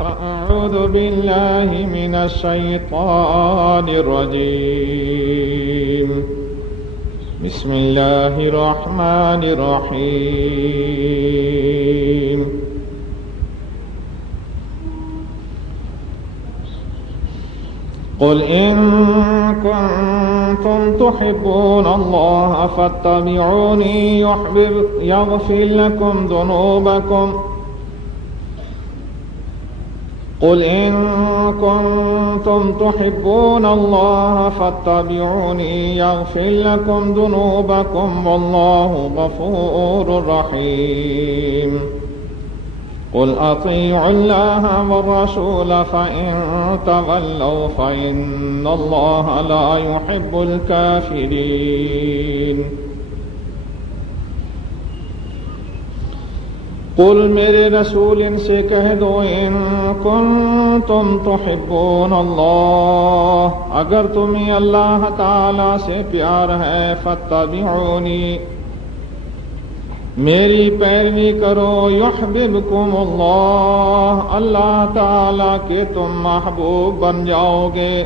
أعوذ بالله من الشيطان الرجيم بسم الله الرحمن الرحيم قل إن كنتم تحبون الله فاتبعوني يغفر لكم ذنوبكم قل إن كنتم تحبون الله فاتبعوني يغفر لكم ذنوبكم والله غفور رحيم قل أطيعوا الله والرسول فإن تولوا فإن الله لا يحب الكافرين قل میرے رسول ان سے کہہ دو ان کنتم تحبون اللہ، اگر تمہیں اللہ تعالی سے پیار ہے فاتبعونی، میری پیروی کرو، یحببکم اللہ، اللہ تعالی کے تم محبوب بن جاؤ گے،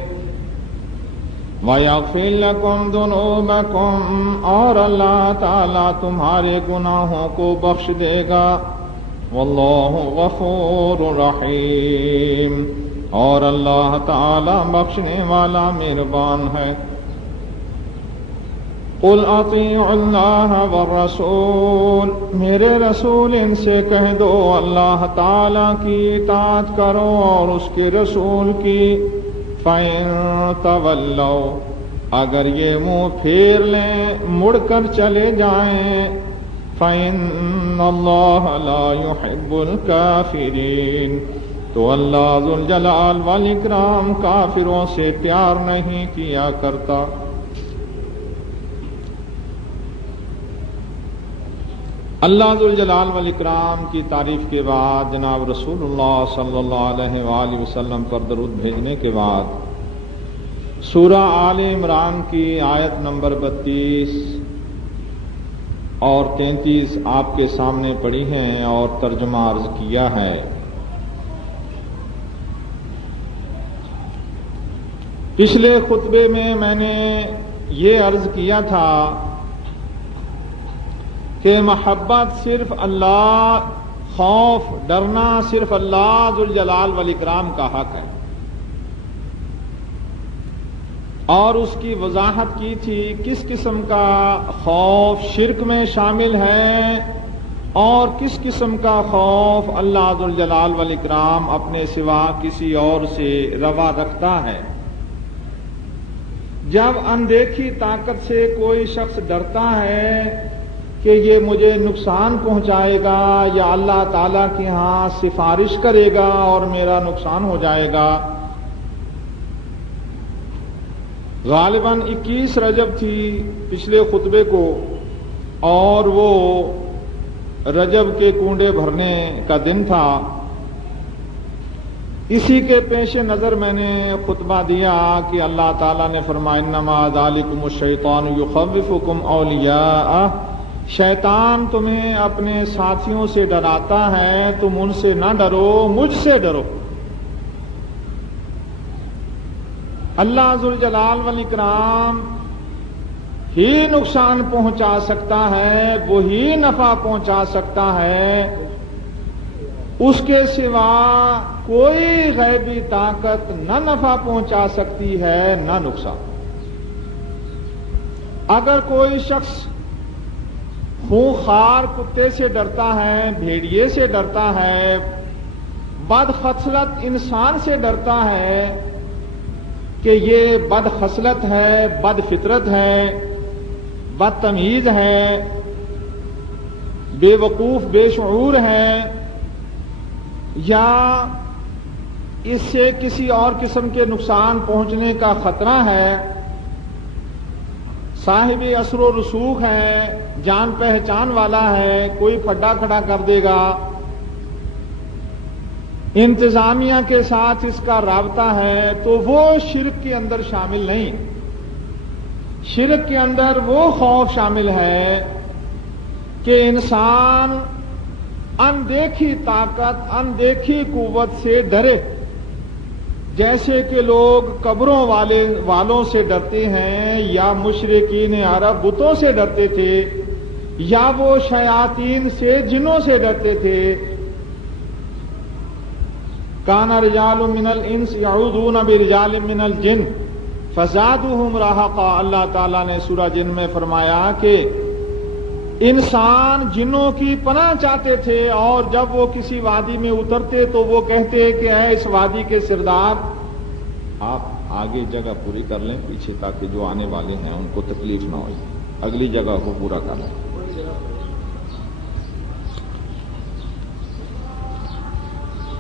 وَيَغْفِرْ لَكُمْ ذُنُوبَكُمْ، اور اللہ تعالی تمہارے گناہوں کو بخش دے گا، واللہ غفور رحیم، اور اللہ تعالی بخشنے والا مہربان ہے۔ قل اطیعوا اللہ والرسول، میرے رسول ان سے کہہ دو اللہ تعالی کی اطاعت کرو اور اس کے رسول کی، فَإِن تَوَلَّوْا، اگر یہ منہ پھیر لیں، مڑ کر چلے جائیں، فَإِنَّ اللَّهَ لَا يُحِبُّ الْكَافِرِينَ، تو اللہ ذوالجلال والاکرام کافروں سے پیار نہیں کیا کرتا۔ اللہ ذوالجلال والاکرام کی تعریف کے بعد جناب رسول اللہ صلی اللہ علیہ وآلہ وسلم پر درود بھیجنے کے بعد سورہ آل عمران کی آیت نمبر 32 اور 33 آپ کے سامنے پڑھی ہیں اور ترجمہ عرض کیا ہے۔ پچھلے خطبے میں نے یہ عرض کیا تھا کہ محبت صرف اللہ، خوف ڈرنا صرف اللہ ذوالجلال والاکرام کا حق ہے، اور اس کی وضاحت کی تھی کس قسم کا خوف شرک میں شامل ہے اور کس قسم کا خوف اللہ ذوالجلال والاکرام اپنے سوا کسی اور سے روا رکھتا ہے۔ جب اندیکھی طاقت سے کوئی شخص ڈرتا ہے کہ یہ مجھے نقصان پہنچائے گا یا اللہ تعالیٰ کے ہاں سفارش کرے گا اور میرا نقصان ہو جائے گا۔ غالباً 21 رجب تھی پچھلے خطبے کو، اور وہ رجب کے کنڈے بھرنے کا دن تھا۔ اسی کے پیش نظر میں نے خطبہ دیا کہ اللہ تعالیٰ نے فرمایا انما ذالکم الشیطان یخوفکم اولیاءہ، شیطان تمہیں اپنے ساتھیوں سے ڈراتا ہے، تم ان سے نہ ڈرو، مجھ سے ڈرو۔ اللہ ذوالجلال والاکرام ہی نقصان پہنچا سکتا ہے، وہی نفع پہنچا سکتا ہے، اس کے سوا کوئی غیبی طاقت نہ نفع پہنچا سکتی ہے نہ نقصان۔ اگر کوئی شخص خونخوار کتے سے ڈرتا ہے، بھیڑیے سے ڈرتا ہے، بد خصلت انسان سے ڈرتا ہے کہ یہ بد خصلت ہے، بد فطرت ہے، بدتمیز ہے، بے وقوف بے شعور ہے، یا اس سے کسی اور قسم کے نقصان پہنچنے کا خطرہ ہے، صاحب اثر و رسوخ ہے، جان پہچان والا ہے، کوئی پھڈا کھڑا کر دے گا، انتظامیہ کے ساتھ اس کا رابطہ ہے، تو وہ شرک کے اندر شامل نہیں۔ شرک کے اندر وہ خوف شامل ہے کہ انسان اندیکھی طاقت، اندیکھی قوت سے ڈرے، جیسے کہ لوگ قبروں والوں سے ڈرتے ہیں، یا مشرکین عرب بتوں سے ڈرتے تھے، یا وہ شیاطین سے، جنوں سے ڈرتے تھے۔ کان رجال من الانس یعوذون برجال من الجن فزادوہم رہقا۔ اللہ تعالیٰ نے سورہ جن میں فرمایا کہ انسان جنوں کی پناہ چاہتے تھے، اور جب وہ کسی وادی میں اترتے تو وہ کہتے کہ اے اس وادی کے سردار، آپ آگے جگہ پوری کر لیں پیچھے، تاکہ جو آنے والے ہیں ان کو تکلیف نہ ہو، اگلی جگہ کو پورا کر لیں۔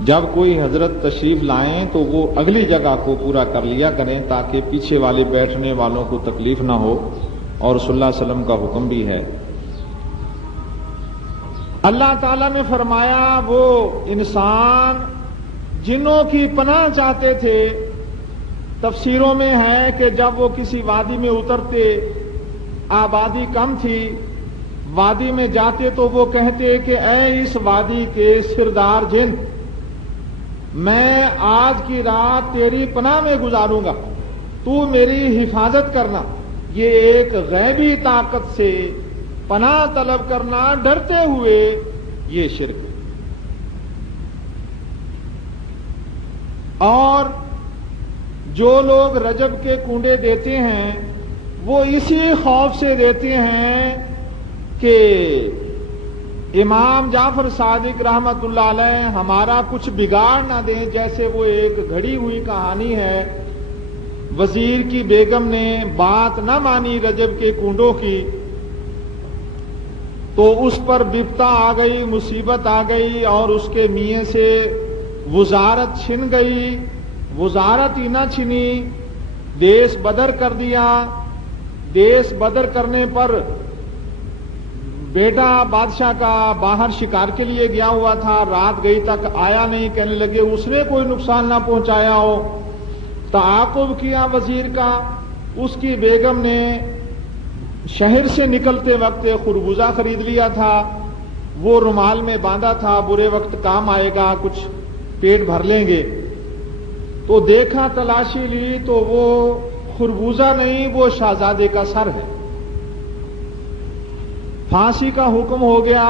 جب کوئی حضرت تشریف لائیں تو وہ اگلی جگہ کو پورا کر لیا کریں، تاکہ پیچھے والے بیٹھنے والوں کو تکلیف نہ ہو، اور صلی اللہ علیہ وسلم کا حکم بھی ہے۔ اللہ تعالیٰ نے فرمایا وہ انسان جنوں کی پناہ چاہتے تھے۔ تفسیروں میں ہے کہ جب وہ کسی وادی میں اترتے، آبادی کم تھی، وادی میں جاتے تو وہ کہتے کہ اے اس وادی کے سردار جن، میں آج کی رات تیری پناہ میں گزاروں گا، تو میری حفاظت کرنا۔ یہ ایک غیبی طاقت سے پناہ طلب کرنا ڈرتے ہوئے، یہ شرک ہے۔ اور جو لوگ رجب کے کنڈے دیتے ہیں وہ اسی خوف سے دیتے ہیں کہ امام جعفر صادق رحمت اللہ علیہ ہمارا کچھ بگاڑ نہ دیں۔ جیسے وہ ایک گھڑی ہوئی کہانی ہے، وزیر کی بیگم نے بات نہ مانی رجب کے کنڈوں کی، تو اس پر بپتا آ گئی، مصیبت آ گئی، اور اس کے میاں سے وزارت چھن گئی۔ وزارت ہی نہ چھنی، دیس بدر کر دیا۔ دیس بدر کرنے پر بیٹا بادشاہ کا باہر شکار کے لیے گیا ہوا تھا، رات گئی تک آیا نہیں، کہنے لگے اس نے کوئی نقصان نہ پہنچایا ہو۔ تعاقب کیا وزیر کا، اس کی بیگم نے شہر سے نکلتے وقت خربوزہ خرید لیا تھا، وہ رومال میں باندھا تھا، برے وقت کام آئے گا، کچھ پیٹ بھر لیں گے۔ تو دیکھا، تلاشی لی تو وہ خربوزہ نہیں، وہ شہزادے کا سر ہے۔ پھانسی کا حکم ہو گیا۔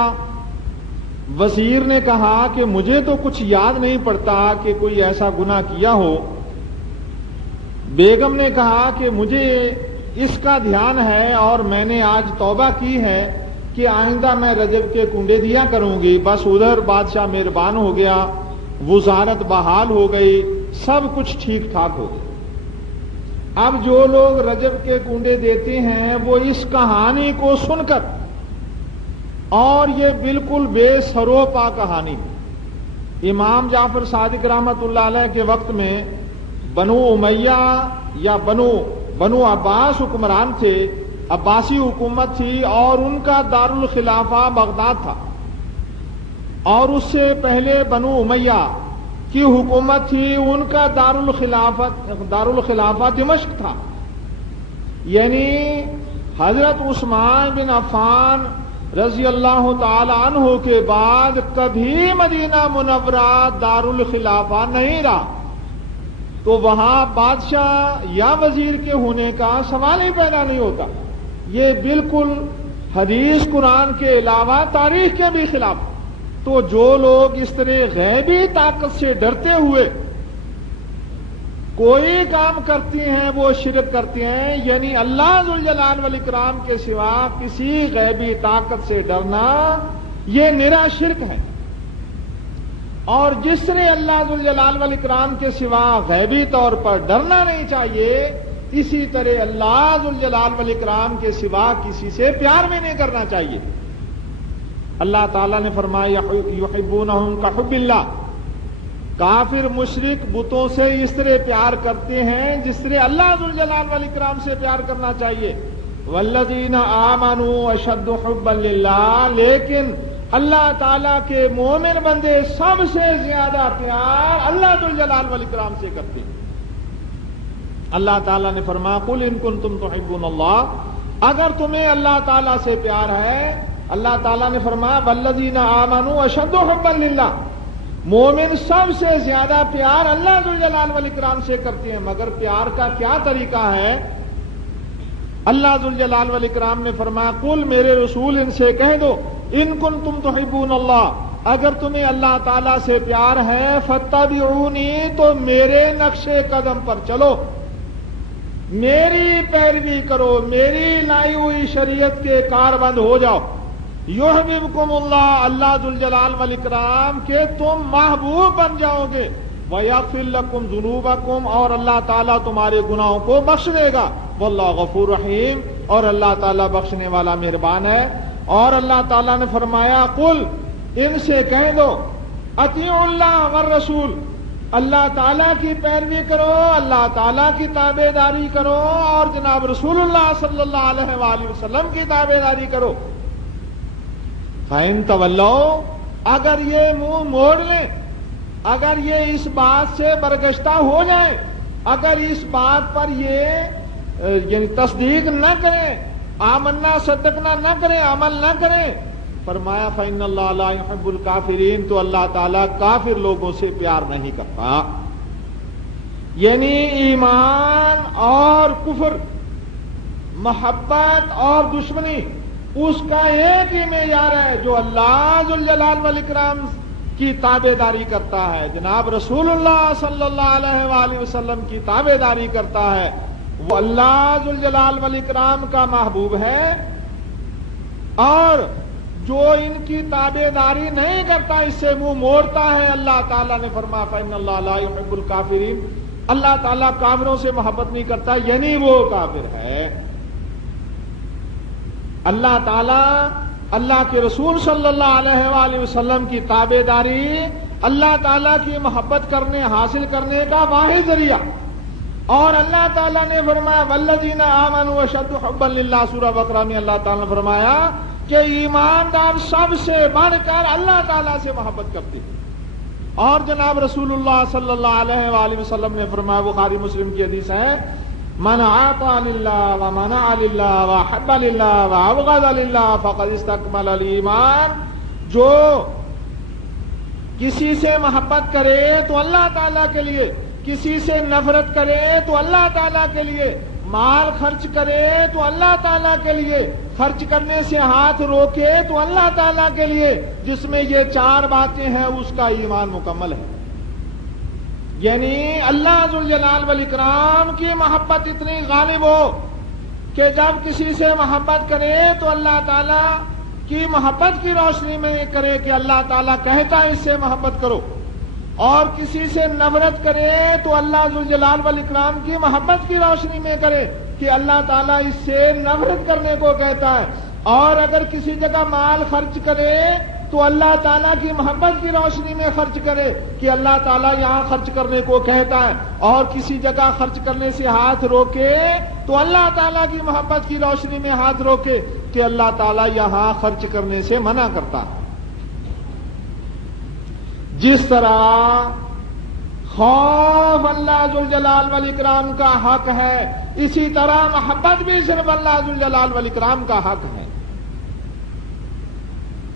وزیر نے کہا کہ مجھے تو کچھ یاد نہیں پڑتا کہ کوئی ایسا گناہ کیا ہو۔ بیگم نے کہا کہ مجھے اس کا دھیان ہے، اور میں نے آج توبہ کی ہے کہ آئندہ میں رجب کے کنڈے دیا کروں گی۔ بس ادھر بادشاہ مہربان ہو گیا، وزارت بحال ہو گئی، سب کچھ ٹھیک ٹھاک ہو گیا۔ اب جو لوگ رجب کے کنڈے دیتے ہیں وہ اس کہانی کو سن کر، اور یہ بالکل بے سروپا کہانی ہے۔ امام جعفر صادق رحمت اللہ علیہ کے وقت میں بنو امیہ یا بنو عباس حکمران تھے، عباسی حکومت تھی، اور ان کا دارالخلافہ بغداد تھا، اور اس سے پہلے بنو امیہ کی حکومت تھی، ان کا دارالخلافہ دمشق تھا۔ یعنی حضرت عثمان بن عفان رضی اللہ تعالی عنہ کے بعد کبھی مدینہ منورہ دارالخلافہ نہیں رہا، تو وہاں بادشاہ یا وزیر کے ہونے کا سوال ہی پیدا نہیں ہوتا۔ یہ بالکل حدیث قرآن کے علاوہ تاریخ کے بھی خلاف۔ تو جو لوگ اس طرح غیبی طاقت سے ڈرتے ہوئے کوئی کام کرتے ہیں وہ شرک کرتے ہیں، یعنی اللہ ذوالجلال والاکرام کے سوا کسی غیبی طاقت سے ڈرنا یہ نرا شرک ہے۔ اور جس نے اللہ ذوالجلال والاکرام کے سوا غیبی طور پر ڈرنا نہیں چاہیے، اسی طرح اللہ ذوالجلال والاکرام کے سوا کسی سے پیار بھی نہیں کرنا چاہیے۔ اللہ تعالیٰ نے فرمایا یحبونہم کحب اللہ، کافر مشرک بتوں سے اس طرح پیار کرتے ہیں جس طرح اللہ ذوالجلال والاکرام سے پیار کرنا چاہیے۔ والذین آمنوا اشد حبا للہ، لیکن اللہ تعالیٰ کے مومن بندے سب سے زیادہ پیار اللہ ذوالجلال والاکرام سے کرتے ہیں۔ اللہ تعالیٰ نے فرمایا قل ان کنتم تحبون اللہ، اگر تمہیں اللہ تعالیٰ سے پیار ہے اللہ تعالیٰ نے فرمایا والذین آمنوا اشد حبا للہ، مومن سب سے زیادہ پیار اللہ ذوالجلال والاکرام سے کرتے ہیں، مگر پیار کا کیا طریقہ ہے؟ اللہ ذوالجلال والاکرام نے فرمایا قل میرے رسول ان سے کہہ دو ان کنتم تحبون اللہ، اگر تمہیں اللہ تعالیٰ سے پیار ہے فاتبعونی، تو میرے نقش قدم پر چلو، میری پیروی کرو، میری لائی ہوئی شریعت کے کاربند ہو جاؤ، یحببکم اللہ، اللہ ذوالجلال والاکرام کے تم محبوب بن جاؤ گے، ویغفر لکم ذنوبکم، اور اللہ تعالیٰ تمہارے گناہوں کو بخش دے گا، واللہ غفور رحیم، اور اللہ تعالیٰ بخشنے والا مہربان ہے۔ اور اللہ تعالیٰ نے فرمایا قل ان سے کہہ دو اطیعوا اللہ والرسول، اللہ تعالیٰ کی پیروی کرو، اللہ تعالیٰ کی تابع داری کرو، اور جناب رسول اللہ صلی اللہ علیہ وآلہ وسلم کی تابع داری کرو۔ فَإِن تَوَلَّوْا، اگر یہ منہ موڑ لیں، اگر یہ اس بات سے برگشتہ ہو جائیں، اگر اس بات پر یہ یعنی تصدیق نہ کریں، آمنا صدقنا نہ کریں، عمل نہ کریں، فرمایا فَإِنَّ اللَّهَ لَا يُحِبُّ الْكَافِرِينَ، تو اللہ تعالیٰ کافر لوگوں سے پیار نہیں کرتا۔ یعنی ایمان اور کفر، محبت اور دشمنی، اس کا ایک ہی معیار ہے، جو اللہ ذوالجلال والاکرام کی تابع داری کرتا ہے، جناب رسول اللہ صلی اللہ علیہ وآلہ وسلم کی تابع داری کرتا ہے، وہ اللہ ذوالجلال والاکرام کا محبوب ہے، اور جو ان کی تابع داری نہیں کرتا، اس سے منہ موڑتا ہے، اللہ تعالیٰ نے فرمایا فَإِنَّ اللَّهَ لَا يُحِبُّ الْكَافِرِينَ، اللہ تعالیٰ کافروں سے محبت نہیں کرتا، یعنی وہ کافر ہے۔ اللہ تعالیٰ اللہ کے رسول صلی اللہ علیہ وآلہ وسلم کی تابع داری اللہ تعالیٰ کی محبت کرنے حاصل کرنے کا واحد ذریعہ، اور اللہ تعالیٰ نے فرمایا والذین آمنوا اشد حبا للہ، سورہ بقرہ میں اللہ تعالیٰ نے فرمایا کہ ایماندار سب سے بڑھ کر اللہ تعالیٰ سے محبت کرتے ہیں، اور جناب رسول اللہ صلی اللہ علیہ وآلہ وسلم نے فرمایا، بخاری مسلم کی حدیث ہے، من اعطى للہ ومنع للہ وحب للہ وابغض للہ فقد استکمل الایمان، جو کسی سے محبت کرے تو اللہ تعالیٰ کے لیے، کسی سے نفرت کرے تو اللہ تعالیٰ کے لیے، مال خرچ کرے تو اللہ تعالیٰ کے لیے، خرچ کرنے سے ہاتھ روکے تو اللہ تعالیٰ کے لیے، جس میں یہ چار باتیں ہیں اس کا ایمان مکمل ہے۔ یعنی اللہ ذوالجلال والاکرام کی محبت اتنی غالب ہو کہ جب کسی سے محبت کرے تو اللہ تعالیٰ کی محبت کی روشنی میں یہ کرے کہ اللہ تعالیٰ کہتا ہے اس سے محبت کرو، اور کسی سے نفرت کرے تو اللہ ذوالجلال والاکرام کی محبت کی روشنی میں کرے کہ اللہ تعالیٰ اس سے نفرت کرنے کو کہتا ہے، اور اگر کسی جگہ مال خرچ کرے تو اللہ تعالیٰ کی محبت کی روشنی میں خرچ کرے کہ اللہ تعالیٰ یہاں خرچ کرنے کو کہتا ہے، اور کسی جگہ خرچ کرنے سے ہاتھ روکے تو اللہ تعالیٰ کی محبت کی روشنی میں ہاتھ روکے کہ اللہ تعالیٰ یہاں خرچ کرنے سے منع کرتا ہے۔ جس طرح خوف اللہ ذوالجلال والاکرام کا حق ہے، اسی طرح محبت بھی صرف اللہ ذوالجلال والاکرام کا حق ہے۔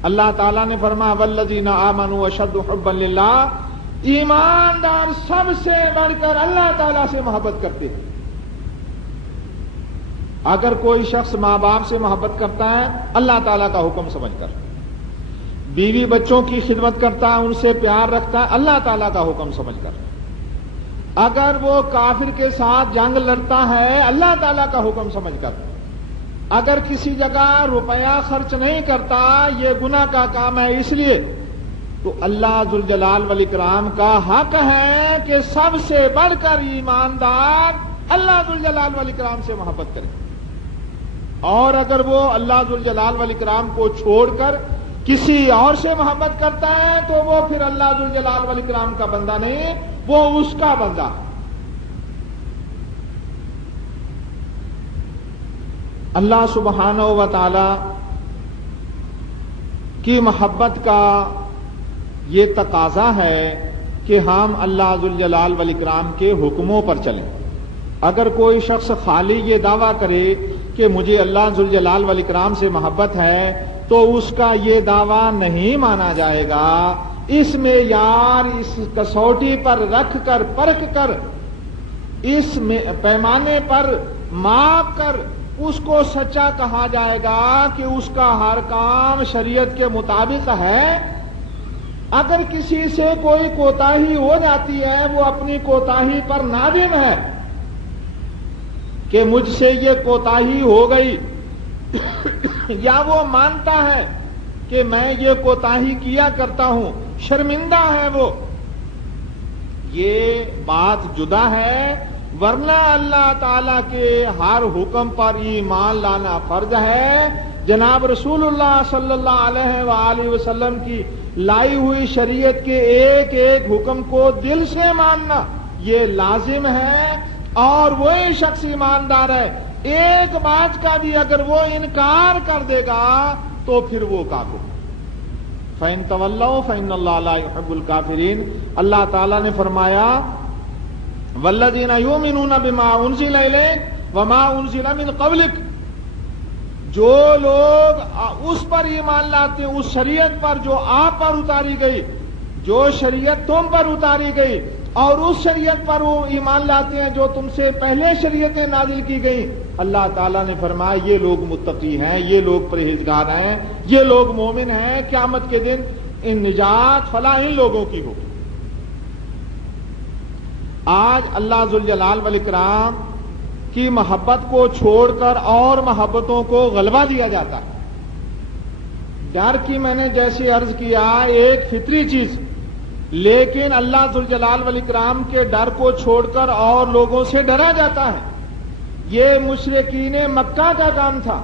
اللہ تعالیٰ نے فرمایا والذین آمنوا اشد حبا للہ، ایماندار سب سے بڑھ کر اللہ تعالیٰ سے محبت کرتے ہیں۔ اگر کوئی شخص ماں باپ سے محبت کرتا ہے اللہ تعالیٰ کا حکم سمجھ کر، بیوی بچوں کی خدمت کرتا ہے، ان سے پیار رکھتا ہے اللہ تعالیٰ کا حکم سمجھ کر، اگر وہ کافر کے ساتھ جنگ لڑتا ہے اللہ تعالیٰ کا حکم سمجھ کر، اگر کسی جگہ روپیہ خرچ نہیں کرتا یہ گناہ کا کام ہے اس لیے، تو اللہ ذوالجلال والاکرام کا حق ہے کہ سب سے بڑھ کر ایماندار اللہ ذوالجلال والاکرام سے محبت کرے، اور اگر وہ اللہ ذوالجلال والاکرام کو چھوڑ کر کسی اور سے محبت کرتا ہے تو وہ پھر اللہ ذوالجلال والاکرام کا بندہ نہیں، وہ اس کا بندہ۔ اللہ سبحانہ و تعالی کی محبت کا یہ تقاضا ہے کہ ہم اللہ ذوالجلال والاکرام کے حکموں پر چلیں۔ اگر کوئی شخص خالی یہ دعویٰ کرے کہ مجھے اللہ ذوالجلال والاکرام سے محبت ہے تو اس کا یہ دعویٰ نہیں مانا جائے گا۔ اس میں یار اس کسوٹی پر رکھ کر پرکھ کر اس پیمانے پر ماپ کر اس کو سچا کہا جائے گا کہ اس کا ہر کام شریعت کے مطابق ہے۔ اگر کسی سے کوئی کوتاہی ہو جاتی ہے وہ اپنی کوتاہی پر نادم ہے کہ مجھ سے یہ کوتاہی ہو گئی، یا وہ مانتا ہے کہ میں یہ کوتاہی کیا کرتا ہوں، شرمندہ ہے وہ، یہ بات جدا ہے۔ ورنہ اللہ تعالی کے ہر حکم پر ایمان لانا فرض ہے۔ جناب رسول اللہ صلی اللہ علیہ وآلہ وسلم کی لائی ہوئی شریعت کے ایک ایک حکم کو دل سے ماننا یہ لازم ہے، اور وہی شخص ایماندار ہے۔ ایک بات کا بھی اگر وہ انکار کر دے گا تو پھر وہ کافر۔ فَإِن تَوَلَّوْا فَإِنَّ اللَّهَ لَا يُحِبُّ الْكَافِرِينَ۔ اللہ تعالیٰ نے فرمایا وَالَّذِينَ يُؤْمِنُونَ بِمَا أُنزِلَ إِلَيْكَ وَمَا أُنزِلَ مِن قَبْلِكَ، جو لوگ اس پر ایمان لاتے ہیں، اس شریعت پر جو آپ پر اتاری گئی، جو شریعت تم پر اتاری گئی، اور اس شریعت پر وہ ایمان لاتے ہیں جو تم سے پہلے شریعتیں نازل کی گئیں، اللہ تعالیٰ نے فرمایا یہ لوگ متقی ہیں، یہ لوگ پرہیزگار ہیں، یہ لوگ مومن ہیں۔ قیامت کے دن ان نجات فلاح ان لوگوں کی ہوگی۔ آج اللہ ذوالجلال والاکرام کی محبت کو چھوڑ کر اور محبتوں کو غلبہ دیا جاتا ہے۔ ڈر کی میں نے جیسے عرض کیا ایک فطری چیز، لیکن اللہ ذوالجلال والاکرام کے ڈر کو چھوڑ کر اور لوگوں سے ڈرا جاتا ہے۔ یہ مشرکین مکہ کا کام تھا۔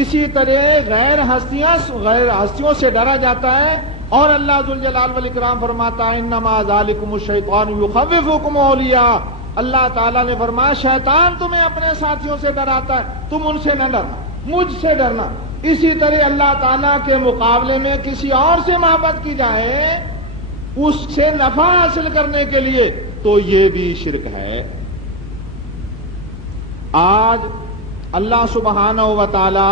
اسی طرح غیر ہستیوں سے ڈرا جاتا ہے، اور اللہ ذوالجلال والاکرام فرماتا ہے انما ذالکم الشیطان یخوفکم اولیاء۔ اللہ تعالیٰ نے فرمایا شیطان تمہیں اپنے ساتھیوں سے ڈراتا ہے، تم ان سے نہ ڈرنا، مجھ سے ڈرنا۔ اسی طرح اللہ تعالیٰ کے مقابلے میں کسی اور سے محبت کی جائے اس سے نفع حاصل کرنے کے لیے تو یہ بھی شرک ہے۔ آج اللہ سبحانہ و تعالی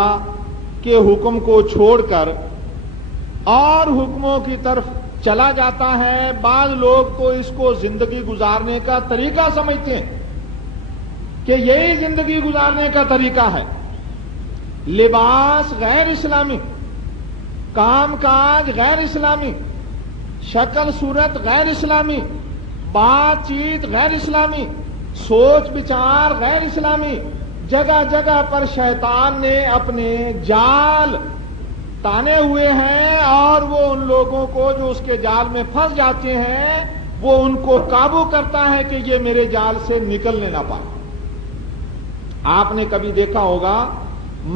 کے حکم کو چھوڑ کر اور حکموں کی طرف چلا جاتا ہے۔ بعض لوگ تو اس کو زندگی گزارنے کا طریقہ سمجھتے ہیں کہ یہی زندگی گزارنے کا طریقہ ہے۔ لباس غیر اسلامی، کام کاج غیر اسلامی، شکل صورت غیر اسلامی، بات چیت غیر اسلامی، سوچ بچار غیر اسلامی۔ جگہ جگہ پر شیطان نے اپنے جال تانے ہوئے ہیں، اور وہ ان لوگوں کو جو اس کے جال میں پھنس جاتے ہیں وہ ان کو قابو کرتا ہے کہ یہ میرے جال سے نکلنے نہ پائے۔ آپ نے کبھی دیکھا ہوگا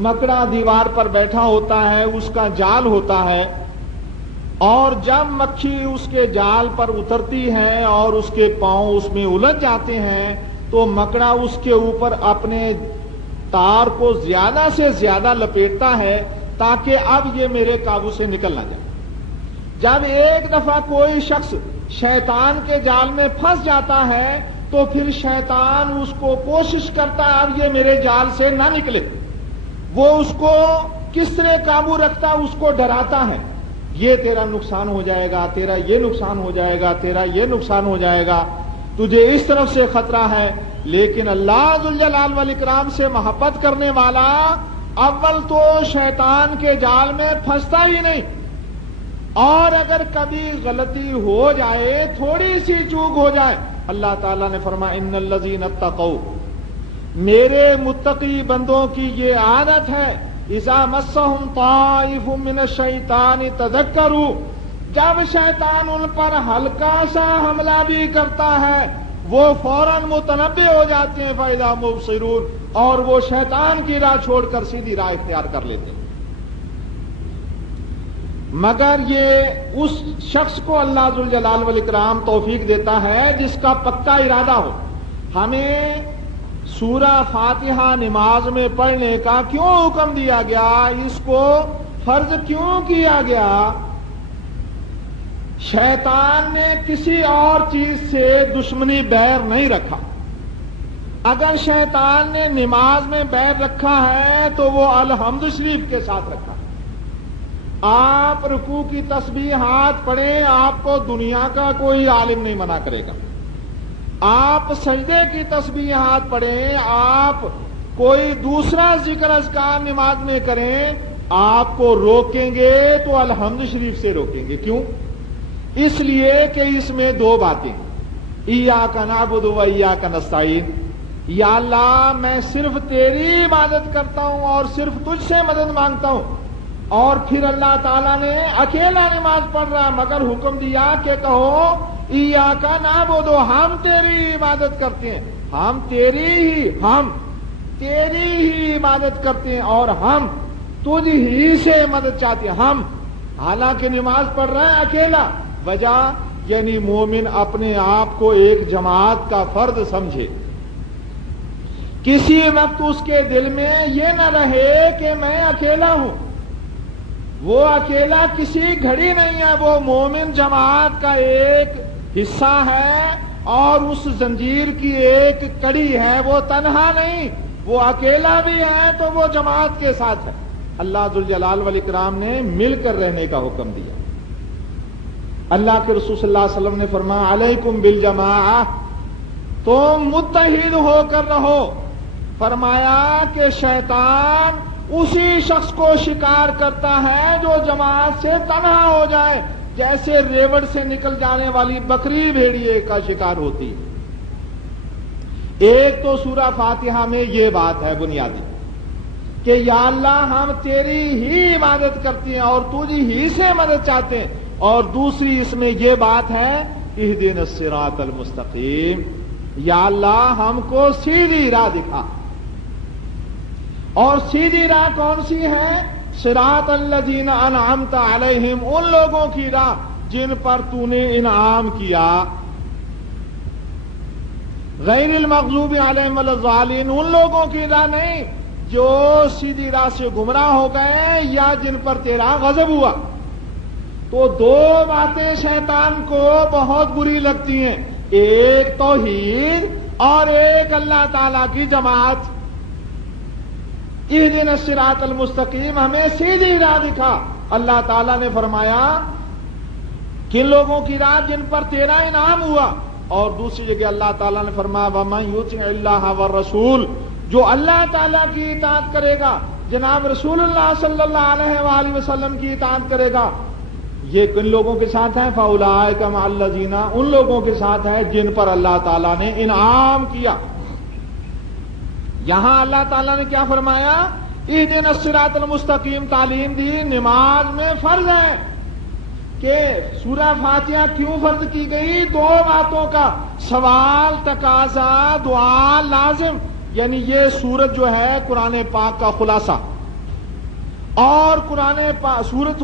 مکڑا دیوار پر بیٹھا ہوتا ہے، اس کا جال ہوتا ہے، اور جب مکھی اس کے جال پر اترتی ہے اور اس کے پاؤں اس میں الجھ جاتے ہیں تو مکڑا اس کے اوپر اپنے تار کو زیادہ سے زیادہ لپیٹتا ہے تاکہ اب یہ میرے قابو سے نکل نہ جائے۔ جب ایک دفعہ کوئی شخص شیطان کے جال میں پھنس جاتا ہے تو پھر شیطان اس کو کوشش کرتا ہے اب یہ میرے جال سے نہ نکلے۔ وہ اس کو کس طرح قابو رکھتا ہے، اس کو ڈراتا ہے، یہ تیرا نقصان ہو جائے گا، تیرا یہ نقصان ہو جائے گا، تیرا یہ نقصان ہو جائے گا، تجھے اس طرف سے خطرہ ہے۔ لیکن اللہ ذوالجلال والاکرام سے محبت کرنے والا اول تو شیطان کے جال میں پھنستا ہی نہیں، اور اگر کبھی غلطی ہو جائے، تھوڑی سی چوک ہو جائے، اللہ تعالیٰ نے فرمایا ان الذین اتقوا، میرے متقی بندوں کی یہ عادت ہے اذا مسهم طائف من الشیطان تذکروا، جب شیطان ان پر ہلکا سا حملہ بھی کرتا ہے وہ فوراً متنبہ ہو جاتے ہیں فاذا مبصرون، اور وہ شیطان کی راہ چھوڑ کر سیدھی راہ اختیار کر لیتے ہیں۔ مگر یہ اس شخص کو اللہ ذوالجلال والاکرام توفیق دیتا ہے جس کا پکا ارادہ ہو۔ ہمیں سورہ فاتحہ نماز میں پڑھنے کا کیوں حکم دیا گیا، اس کو فرض کیوں کیا گیا؟ شیطان نے کسی اور چیز سے دشمنی بیر نہیں رکھا۔ اگر شیطان نے نماز میں بیر رکھا ہے تو وہ الحمد شریف کے ساتھ رکھا، آپ رکوع کی تسبیحات پڑھیں، آپ کو دنیا کا کوئی عالم نہیں منع کرے گا۔ آپ سجدے کی تسبیحات پڑھیں، آپ کوئی دوسرا ذکر اذکار نماز میں کریں، آپ کو روکیں گے تو الحمد شریف سے روکیں گے۔ کیوں؟ اس لیے کہ اس میں دو باتیں، ایاک نعبد و ایاک نستعین، یا اللہ میں صرف تیری عبادت کرتا ہوں اور صرف تجھ سے مدد مانگتا ہوں۔ اور پھر اللہ تعالیٰ نے اکیلا نماز پڑھ رہا مگر حکم دیا کہ کہو ایاک نعبد، ہم تیری عبادت کرتے ہیں، ہم تیری ہی عبادت کرتے ہیں اور ہم تجھ ہی سے مدد چاہتے ہیں۔ ہم حالانکہ نماز پڑھ رہا ہے اکیلا، وجہ یعنی مومن اپنے آپ کو ایک جماعت کا فرد سمجھے، کسی وقت اس کے دل میں یہ نہ رہے کہ میں اکیلا ہوں۔ وہ اکیلا کسی گھڑی نہیں ہے، وہ مومن جماعت کا ایک حصہ ہے اور اس زنجیر کی ایک کڑی ہے، وہ تنہا نہیں، وہ اکیلا بھی ہے تو وہ جماعت کے ساتھ ہے۔ اللہ ذوالجلال والاکرام نے مل کر رہنے کا حکم دیا۔ اللہ کے رسول صلی اللہ علیہ وسلم نے فرمایا علیکم بالجماعہ، تم متحد ہو کر رہو۔ فرمایا کہ شیطان اسی شخص کو شکار کرتا ہے جو جماعت سے تنہا ہو جائے، جیسے ریوڑ سے نکل جانے والی بکری بھیڑیے کا شکار ہوتی۔ ایک تو سورہ فاتحہ میں یہ بات ہے بنیادی کہ یا اللہ ہم تیری ہی عبادت کرتے ہیں اور تجھ ہی سے مدد چاہتے ہیں، اور دوسری اس میں یہ بات ہے اہدنا الصراط المستقیم، یا اللہ ہم کو سیدھی راہ دکھا۔ اور سیدھی راہ کون سی ہے؟ صراط الذین انعمت علیہم، ان لوگوں کی راہ جن پر تو نے انعام کیا، غیر المغضوب علیہم ولا الضالین، ان لوگوں کی راہ نہیں جو سیدھی راہ سے گمراہ ہو گئے یا جن پر تیرا غضب ہوا۔ تو دو باتیں شیطان کو بہت بری لگتی ہیں، ایک توحید اور ایک اللہ تعالی کی جماعت۔ اہدنا الصراط المستقیم، ہمیں سیدھی راہ دکھا۔ اللہ تعالیٰ نے فرمایا کن لوگوں کی راہ؟ جن پر تیرا انعام ہوا۔ اور دوسری جگہ اللہ تعالیٰ نے فرمایا وَمَن يُطِعِ اللَّهَ وَالرَّسُولَ، جو اللہ تعالیٰ کی اطاعت کرے گا، جناب رسول اللہ صلی اللہ علیہ وآلہ وسلم کی اطاعت کرے گا، یہ کن لوگوں کے ساتھ ہے؟ فَأُولَٰئِکَ مَعَ الَّذِينَ، ان لوگوں کے ساتھ ہے جن پر اللہ تعالیٰ نے انعام کیا۔ یہاں اللہ تعالیٰ نے کیا فرمایا؟ اہدنا الصراط المستقیم تعلیم دی، نماز میں فرض ہے کہ سورہ فاتحہ کیوں فرض کی گئی؟ دو باتوں کا، سوال، تقاضا، دعا لازم، یعنی یہ سورت جو ہے قرآن پاک کا خلاصہ، اور سورت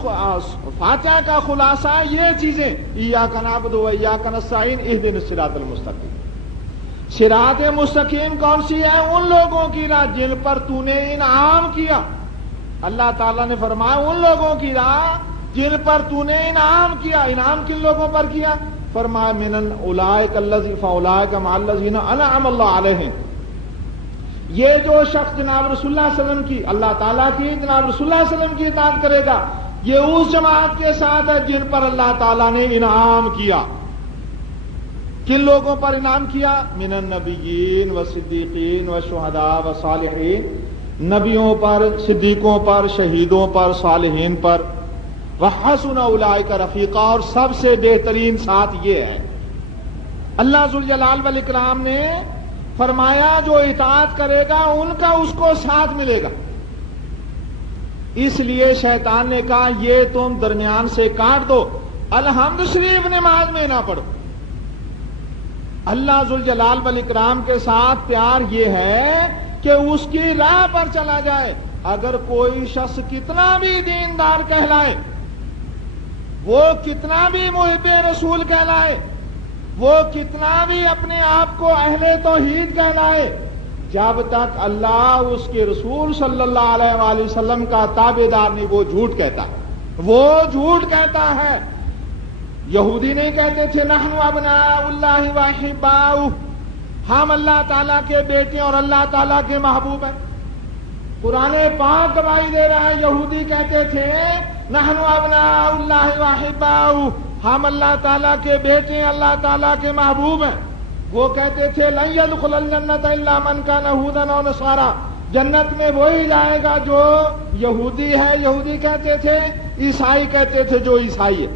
فاتحہ کا خلاصہ یہ چیزیں، ایاک نعبد و ایاک نستعین اہدنا الصراط المستقیم۔ صراط مستقیم کون سی ہے؟ ان لوگوں کی راہ جن پر تو نے انعام کیا۔ اللہ تعالیٰ نے فرمایا ان لوگوں کی راہ جن پر تو نے انعام کیا۔ انعام کن لوگوں پر کیا؟ فرمایا من اولئک الذین فاولئک مع الذین انعم اللہ علیہم، یہ جو شخص جناب رسول اللہ صلی اللہ علیہ وسلم کی، اللہ تعالیٰ کی، جناب رسول اللہ صلی اللہ علیہ وسلم کی اطاعت کرے گا، یہ اس جماعت کے ساتھ ہے جن پر اللہ تعالیٰ نے انعام کیا۔ کن لوگوں پر انعام کیا؟ من النبیین والصدیقین والشہداء والصالحین، نبیوں پر، صدیقوں پر، شہیدوں پر، صالحین پر، وحسن اولئک رفیقا، اور سب سے بہترین ساتھ یہ ہے۔ اللہ ذوالجلال والاکرام نے فرمایا جو اطاعت کرے گا ان کا اس کو ساتھ ملے گا۔ اس لیے شیطان نے کہا یہ تم درمیان سے کاٹ دو، الحمد شریف نماز میں نہ پڑھو۔ اللہ ذوالجلال والاکرام کے ساتھ پیار یہ ہے کہ اس کی راہ پر چلا جائے۔ اگر کوئی شخص کتنا بھی دیندار کہلائے، وہ کتنا بھی محب رسول کہلائے، وہ کتنا بھی اپنے آپ کو اہل توحید کہلائے، جب تک اللہ اس کے رسول صلی اللہ علیہ وآلہ وسلم کا تابعدار نہیں، وہ جھوٹ کہتا ہے، وہ جھوٹ کہتا ہے۔ یہودی نہیں کہتے تھے نحن ابناء اللہ واحباؤہ، ہم اللہ تعالیٰ کے بیٹے اور اللہ تعالیٰ کے محبوب ہیں۔ قرآن پاک گواہی دے رہا ہے، یہودی کہتے تھے نحن ابناء اللہ واحباؤہ، ہم اللہ تعالیٰ کے بیٹے ہیں، اللہ تعالیٰ کے محبوب ہیں. وہ کہتے تھے لن يدخل الجنت الا من كان هودا او نصارى، جنت میں وہی جائے گا جو یہودی ہے، یہودی کہتے تھے، عیسائی کہتے تھے جو عیسائی ہے.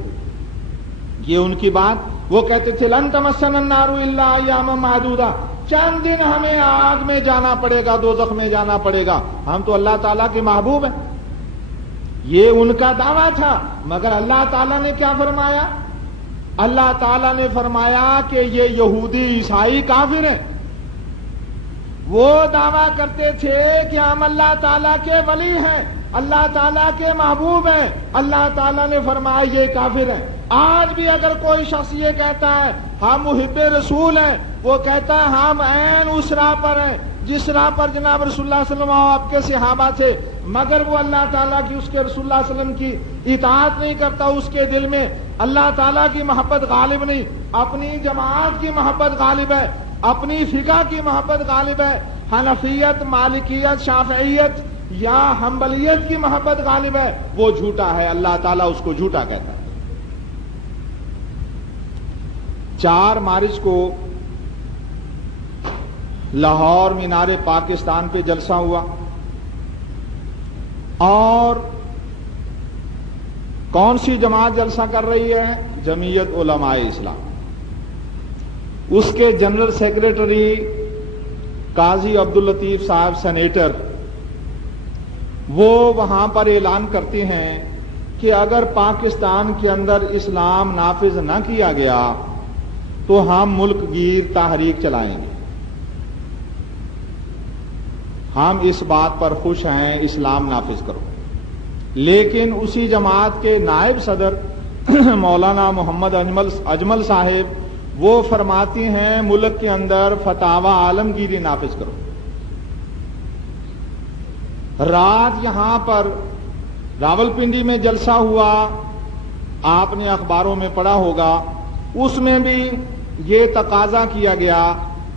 یہ ان کی بات. وہ کہتے تھے لن تمسنا النار الا ایاما معدودہ، چند دن ہمیں آگ میں جانا پڑے گا، دوزخ میں جانا پڑے گا، ہم تو اللہ تعالیٰ کے محبوب ہیں. یہ ان کا دعویٰ تھا. مگر اللہ تعالیٰ نے کیا فرمایا؟ اللہ تعالیٰ نے فرمایا کہ یہ یہودی عیسائی کافر ہیں. وہ دعویٰ کرتے تھے کہ ہم اللہ تعالیٰ کے ولی ہیں، اللہ تعالیٰ کے محبوب ہیں. اللہ تعالیٰ نے فرمایا یہ کافر ہیں. آج بھی اگر کوئی شخص یہ کہتا ہے ہم محب رسول ہیں، وہ کہتا ہے ہم عین اس راہ پر ہیں جس راہ پر جناب رسول اللہ صلی اللہ علیہ وسلم آپ کے صحابہ تھے، مگر وہ اللہ تعالیٰ کی، اس کے رسول اللہ صلی اللہ علیہ وسلم کی اطاعت نہیں کرتا. اس کے دل میں اللہ تعالیٰ کی محبت غالب نہیں، اپنی جماعت کی محبت غالب ہے، اپنی فقہ کی محبت غالب ہے، حنفیت، مالکیت، شافعیت یا حنبلیت کی محبت غالب ہے. وہ جھوٹا ہے، اللہ تعالیٰ اس کو جھوٹا کہتا ہے. 4 مارچ کو لاہور مینار پاکستان پہ جلسہ ہوا، اور کون سی جماعت جلسہ کر رہی ہے؟ جمعیت علماء اسلام. اس کے جنرل سیکریٹری قاضی عبداللطیف صاحب سینیٹر، وہ وہاں پر اعلان کرتے ہیں کہ اگر پاکستان کے اندر اسلام نافذ نہ کیا گیا تو ہم ملک گیر تحریک چلائیں گے. ہم اس بات پر خوش ہیں اسلام نافذ کرو. لیکن اسی جماعت کے نائب صدر مولانا محمد اجمل صاحب وہ فرماتے ہیں ملک کے اندر فتاوی عالمگیری نافذ کرو. رات یہاں پر راولپنڈی میں جلسہ ہوا، آپ نے اخباروں میں پڑھا ہوگا، اس میں بھی یہ تقاضا کیا گیا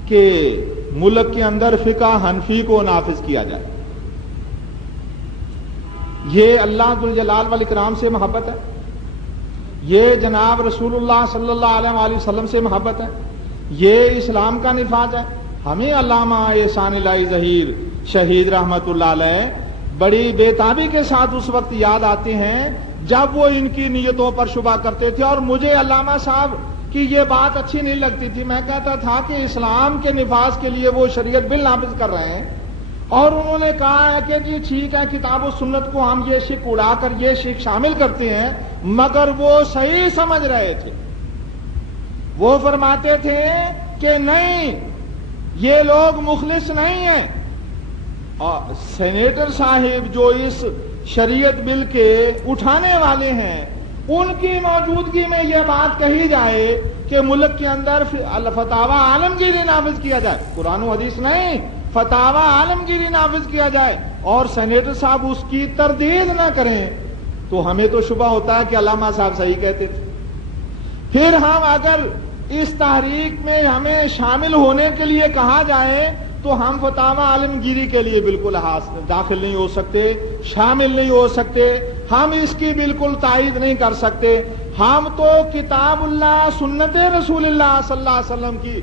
کہ ملک کے اندر فقہ حنفی کو نافذ کیا جائے. یہ اللہ ذوالجلال والاکرام سے محبت ہے، یہ جناب رسول اللہ صلی اللہ علیہ وآلہ وسلم سے محبت ہے، یہ اسلام کا نفاذ ہے. ہمیں علامہ احسان الہی ظہیر شہید رحمت اللہ علیہ بڑی بےتابی کے ساتھ اس وقت یاد آتے ہیں جب وہ ان کی نیتوں پر شبہ کرتے تھے، اور مجھے علامہ صاحب کی یہ بات اچھی نہیں لگتی تھی. میں کہتا تھا کہ اسلام کے نفاذ کے لیے وہ شریعت بل نافذ کر رہے ہیں، اور انہوں نے کہا ہے کہ جی ٹھیک ہے کتاب و سنت کو ہم یہ شک اڑا کر یہ شک شامل کرتے ہیں، مگر وہ صحیح سمجھ رہے تھے. وہ فرماتے تھے کہ نہیں، یہ لوگ مخلص نہیں ہیں. اور سینیٹر صاحب جو اس شریعت بل کے اٹھانے والے ہیں، ان کی موجودگی میں یہ بات کہی جائے کہ ملک کے اندر فتاوی عالمگیری نافذ کیا جائے، قرآن و حدیث نہیں، فتاوی عالمگیری نافذ کیا جائے، اور سینیٹر صاحب اس کی تردید نہ کریں، تو ہمیں تو شبہ ہوتا ہے کہ علامہ صاحب صحیح کہتے تھے. پھر ہم اگر اس تحریک میں ہمیں شامل ہونے کے لیے کہا جائے تو ہم فتاوی عالمگیری کے لیے بالکل داخل نہیں ہو سکتے، شامل نہیں ہو سکتے، ہم اس کی بالکل تائید نہیں کر سکتے. ہم تو کتاب اللہ، سنت رسول اللہ صلی اللہ علیہ وسلم کی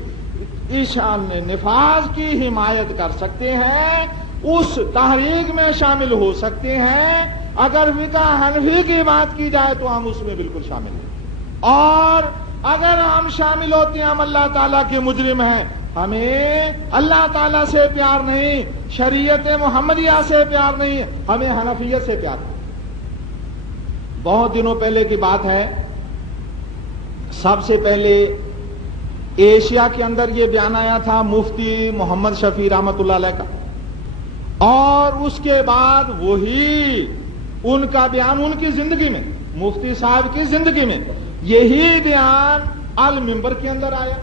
ایشان نفاذ کی حمایت کر سکتے ہیں، اس تحریک میں شامل ہو سکتے ہیں. اگر فقہ حنفی کی بات کی جائے تو ہم اس میں بالکل شامل ہیں، اور اگر ہم شامل ہوتے ہیں ہم اللہ تعالیٰ کے مجرم ہیں. ہمیں اللہ تعالیٰ سے پیار نہیں، شریعت محمدیہ سے پیار نہیں، ہمیں حنفیت سے پیار نہیں. بہت دنوں پہلے کی بات ہے، سب سے پہلے ایشیا کے اندر یہ بیان آیا تھا مفتی محمد شفیع رحمت اللہ علیہ کا، اور اس کے بعد وہی ان کا بیان ان کی زندگی میں، مفتی صاحب کی زندگی میں یہی بیان المنبر کے اندر آیا.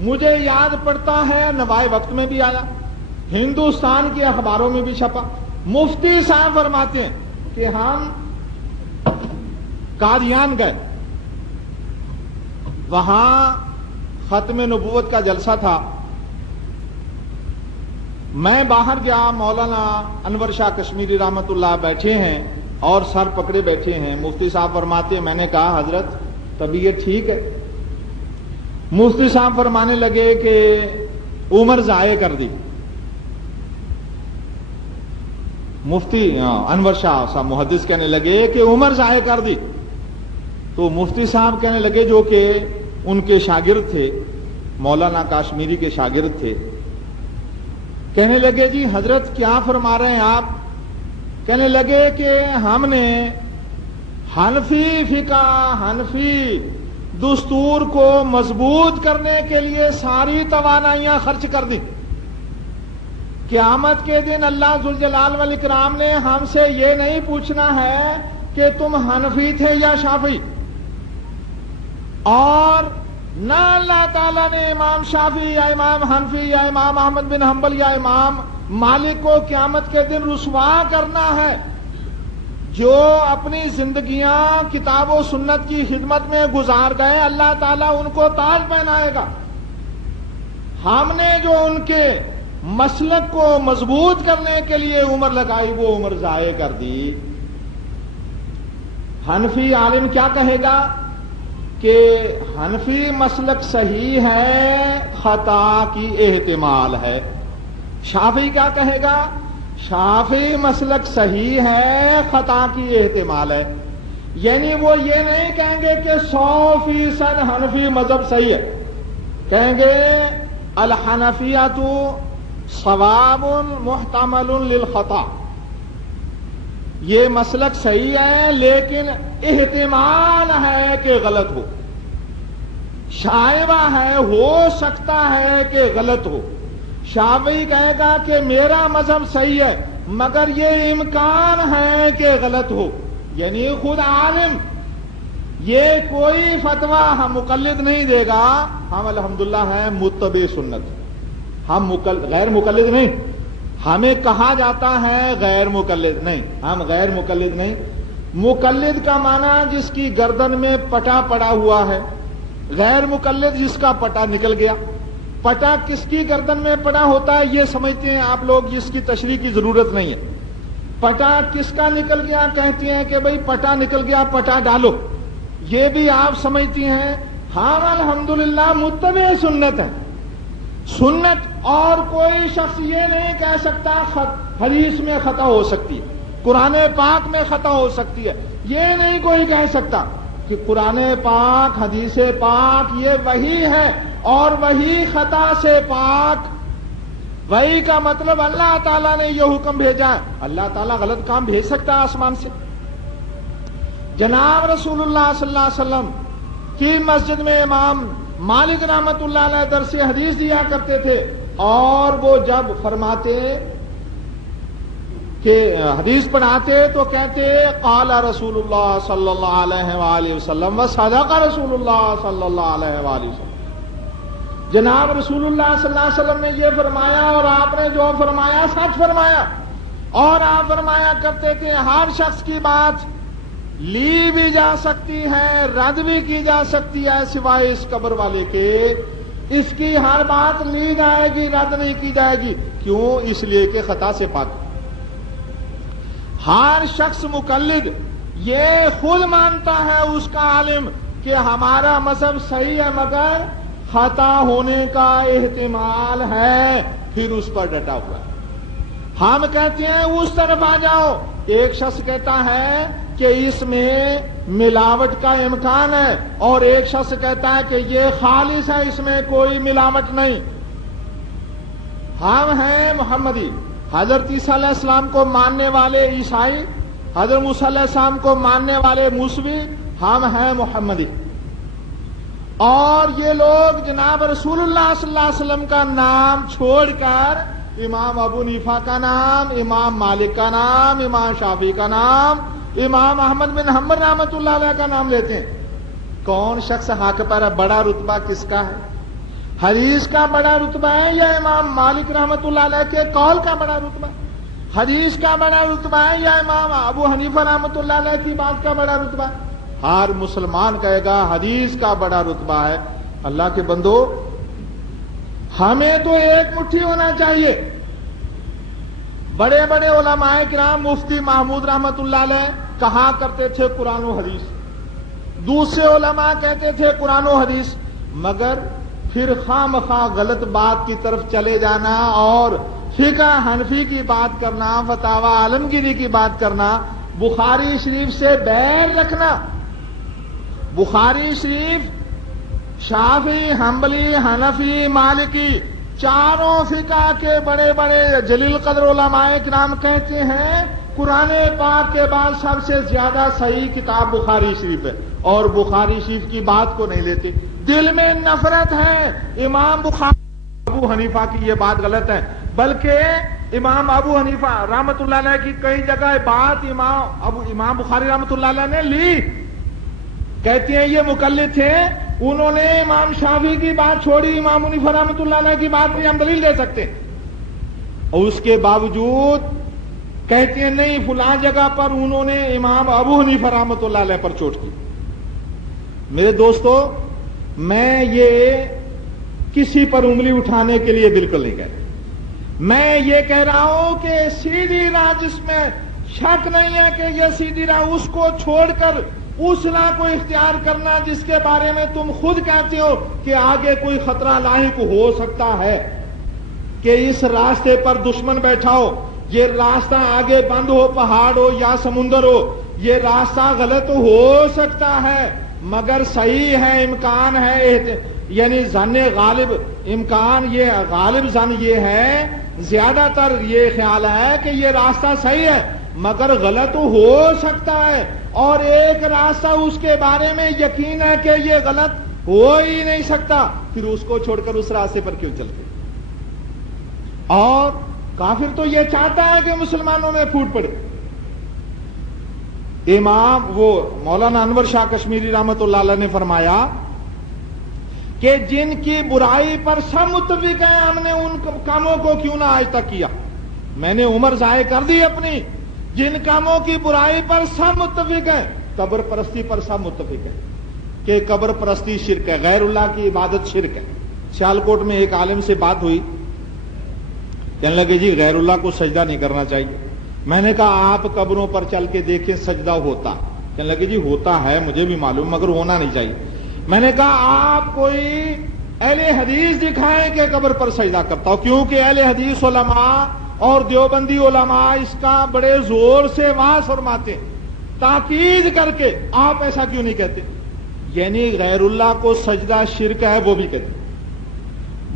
مجھے یاد پڑتا ہے نوائے وقت میں بھی آیا، ہندوستان کے اخباروں میں بھی چھپا. مفتی صاحب فرماتے ہیں کہ ہم قادیان گئے، وہاں ختم نبوت کا جلسہ تھا. میں باہر گیا، مولانا انور شاہ کشمیری رحمت اللہ بیٹھے ہیں، اور سر پکڑے بیٹھے ہیں. مفتی صاحب فرماتے ہیں میں نے کہا حضرت طبیعت ٹھیک ہے؟ مفتی صاحب فرمانے لگے کہ عمر ضائع کر دی. مفتی انور شاہ صاحب محدث کہنے لگے کہ عمر ضائع کر دی. تو مفتی صاحب کہنے لگے جو کہ ان کے شاگرد تھے, مولانا کاشمیری کے شاگرد تھے, کہنے لگے جی حضرت کیا فرما رہے ہیں آپ؟ کہنے لگے کہ ہم نے حنفی فقہ, حنفی دستور کو مضبوط کرنے کے لیے ساری توانائیاں خرچ کر دی. قیامت کے دن اللہ ذوالجلال والاکرام نے ہم سے یہ نہیں پوچھنا ہے کہ تم حنفی تھے یا شافعی, اور نہ اللہ تعالیٰ نے امام شافعی یا امام حنفی یا امام احمد بن حنبل یا امام مالک کو قیامت کے دن رسوا کرنا ہے. جو اپنی زندگیاں کتاب و سنت کی خدمت میں گزار گئے اللہ تعالیٰ ان کو تاج پہنائے گا. ہم نے جو ان کے مسلک کو مضبوط کرنے کے لیے عمر لگائی وہ عمر ضائع کر دی. حنفی عالم کیا کہے گا کہ حنفی مسلک صحیح ہے, خطا کی احتمال ہے. شافعی کیا کہے گا؟ شافعی مسلک صحیح ہے, خطا کی احتمال ہے. یعنی وہ یہ نہیں کہیں گے کہ 100% حنفی مذہب صحیح ہے, کہیں گے الحنفیۃ صواب محتمل للخطا. یہ مسلک صحیح ہے لیکن احتمال ہے کہ غلط ہو, شائبہ ہے, ہو سکتا ہے کہ غلط ہو. شافعی کہے گا کہ میرا مذہب صحیح ہے مگر یہ امکان ہے کہ غلط ہو. یعنی خود عالم یہ کوئی فتویٰ ہم مقلد نہیں دے گا. ہم الحمدللہ ہیں متبع سنت, ہم غیر مقلد نہیں. ہمیں کہا جاتا ہے غیر مقلد نہیں, ہم غیر مقلد نہیں. مقلد کا معنی جس کی گردن میں پٹا پڑا ہوا ہے, غیر مقلد جس کا پٹا نکل گیا. پٹا کس کی گردن میں پڑا ہوتا ہے یہ سمجھتے ہیں آپ لوگ, اس کی تشریح کی ضرورت نہیں ہے. پٹا کس کا نکل گیا کہتے ہیں کہ بھئی پٹا نکل گیا, پٹا ڈالو, یہ بھی آپ سمجھتی ہیں. ہم الحمدللہ متبع سنت ہے. سنت اور کوئی شخص یہ نہیں کہہ سکتا حدیث میں خطا ہو سکتی ہے, قرآن پاک میں خطا ہو سکتی ہے. یہ نہیں کوئی کہہ سکتا کہ قرآن پاک حدیث پاک یہ وحی ہے اور وہی خطا سے پاک. وحی کا مطلب اللہ تعالیٰ نے یہ حکم بھیجا ہے. اللہ تعالیٰ غلط کام بھیج سکتا ہے آسمان سے؟ جناب رسول اللہ صلی اللہ علیہ وسلم کی مسجد میں امام مالک رحمت اللہ علیہ درس حدیث دیا کرتے تھے, اور وہ جب فرماتے کہ حدیث پڑھاتے تو کہتے قال رسول اللہ صلی اللہ علیہ وآلہ وسلم وصدق رسول اللہ صلی اللہ علیہ وآلہ وسلم. جناب رسول اللہ صلی اللہ علیہ وسلم نے یہ فرمایا اور آپ نے جو فرمایا سچ فرمایا. اور آپ فرمایا کرتے کہ ہر شخص کی بات لی بھی جا سکتی ہے, رد بھی کی جا سکتی ہے سوائے اس قبر والے کے. اس کی ہر بات لی جائے گی, رد نہیں کی جائے گی. کیوں؟ اس لیے کہ خطا سے پاک. ہر شخص مقلد یہ خود مانتا ہے اس کا عالم کہ ہمارا مذہب صحیح ہے مگر خطا ہونے کا احتمال ہے, پھر اس پر ڈٹا ہوا ہے. ہم کہتے ہیں اس طرف آ جاؤ. ایک شخص کہتا ہے کہ اس میں ملاوٹ کا امکان ہے, اور ایک شخص کہتا ہے کہ یہ خالص ہے, اس میں کوئی ملاوٹ نہیں. ہم ہیں محمدی. حضرت عیسیٰ علیہ السلام کو ماننے والے عیسائی, حضرت موسیٰ علیہ السلام کو ماننے والے موسوی, ہم ہیں محمدی. اور یہ لوگ جناب رسول اللہ صلی اللہ علیہ وسلم کا نام چھوڑ کر امام ابو حنیفہ کا نام, امام مالک کا نام, امام شافعی کا نام, امام احمد بن حنبل رحمۃ اللہ علیہ کا نام لیتے ہیں. کون شخص حق پر ہے؟ بڑا رتبہ کس کا ہے؟ حدیث کا بڑا رتبہ ہے یا امام مالک رحمۃ اللہ علیہ کے قول کا بڑا رتبہ ہے؟ حدیث کا بڑا رتبہ ہے یا امام ابو حنیفہ رحمۃ اللہ علیہ کی بات کا بڑا رتبہ ہے؟ ہر مسلمان کہے گا حدیث کا بڑا رتبہ ہے. اللہ کے بندو, ہمیں تو ایک مٹھی ہونا چاہیے. بڑے بڑے علماء کرام, مفتی محمود رحمت اللہ علیہ, کہا کرتے تھے قرآن و حدیث، دوسرے علماء کہتے تھے قرآن و حدیث، مگر پھر خواہ مخواہ غلط بات کی طرف چلے جانا اور فقہ حنفی کی بات کرنا، فتاوی عالمگیری کی بات کرنا، بخاری شریف سے بیر رکھنا۔ بخاری شریف شافعی، حنبلی، حنفی، مالکی چاروں فقہ کے بڑے بڑے جلیل قدر علماء کرام کہتے ہیں قرآن پاک کے بعد سب سے زیادہ صحیح کتاب بخاری شریف ہے، اور بخاری شریف کی بات کو نہیں لیتے، دل میں نفرت ہے۔ امام بخاری ابو حنیفہ کی یہ بات غلط ہے، بلکہ امام ابو حنیفہ رحمۃ اللہ علیہ کی کئی جگہ بات امام بخاری رحمۃ اللہ علیہ نے لی، کہتے ہیں یہ مقلد تھے، انہوں نے امام شافعی کی بات چھوڑی، امام حنیفہ رحمۃ اللہ علیہ کی بات نہیں ہم دلیل دے سکتے، اور اس کے باوجود کہتے ہیں نہیں فلاں جگہ پر انہوں نے امام ابو حنیفہ رحمۃ اللہ علیہ پر چوٹ کی۔ میرے دوستو، میں یہ کسی پر انگلی اٹھانے کے لیے بالکل نہیں کہہ رہا، میں یہ کہہ رہا ہوں کہ سیدھی راہ جس میں شک نہیں ہے کہ یہ سیدھی راہ، اس کو چھوڑ کر اس راہ کو اختیار کرنا جس کے بارے میں تم خود کہتے ہو کہ آگے کوئی خطرہ لاحق ہو سکتا ہے، کہ اس راستے پر دشمن بیٹھا ہو، یہ راستہ آگے بند ہو، پہاڑ ہو یا سمندر ہو، یہ راستہ غلط ہو سکتا ہے مگر صحیح ہے، امکان ہے، یعنی ظن غالب، امکان یہ غالب ظن یہ ہے، زیادہ تر یہ خیال ہے کہ یہ راستہ صحیح ہے مگر غلط ہو سکتا ہے، اور ایک راستہ اس کے بارے میں یقین ہے کہ یہ غلط ہو ہی نہیں سکتا، پھر اس کو چھوڑ کر اس راستے پر کیوں چلتے؟ اور کافر تو یہ چاہتا ہے کہ مسلمانوں میں پھوٹ پڑے۔ مولانا انور شاہ کشمیری رحمۃ اللہ علیہ نے فرمایا کہ جن کی برائی پر سب متفق ہیں، ہم نے ان کاموں کو کیوں نہ آج تک کیا؟ میں نے عمر ضائع کر دی اپنی، جن کاموں کی برائی پر سب متفق ہیں، قبر پرستی پر سب متفق ہیں کہ قبر پرستی شرک ہے، غیر اللہ کی عبادت شرک ہے۔ سیالکوٹ میں ایک عالم سے بات ہوئی، کہنے لگے جی غیر اللہ کو سجدہ نہیں کرنا چاہیے۔ میں نے کہا آپ قبروں پر چل کے دیکھیں سجدہ ہوتا، کہنے لگے جی ہوتا ہے مجھے بھی معلوم مگر ہونا نہیں چاہیے۔ میں نے کہا آپ کوئی اہل حدیث دکھائیں کہ قبر پر سجدہ کرتا ہو، کیونکہ اہل حدیث علماء اور دیوبندی علماء اس کا بڑے زور سے وعظ فرماتے ہیں، تاکید کر کے، آپ ایسا کیوں نہیں کہتے؟ یعنی غیر اللہ کو سجدہ شرک ہے وہ بھی کہتے۔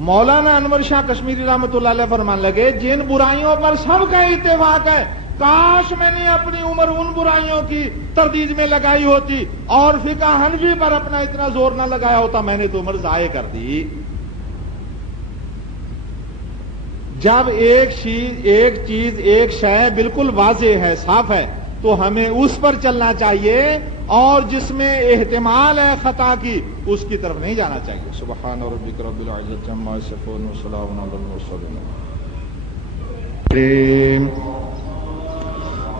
مولانا انور شاہ کشمیری رحمۃ اللہ علیہ فرمان لگے جن برائیوں پر سب کا اتفاق ہے، کاش میں نے اپنی عمر ان برائیوں کی تردید میں لگائی ہوتی اور فقہ حنفی پر اپنا اتنا زور نہ لگایا ہوتا، میں نے تو عمر ضائع کر دی۔ جب ایک چیز ایک شے بالکل واضح ہے، صاف ہے، تو ہمیں اس پر چلنا چاہیے، اور جس میں احتمال ہے خطا کی اس کی طرف نہیں جانا چاہیے۔ سبحان ربک رب العزت عما یصفون وسلام علی المرسلین۔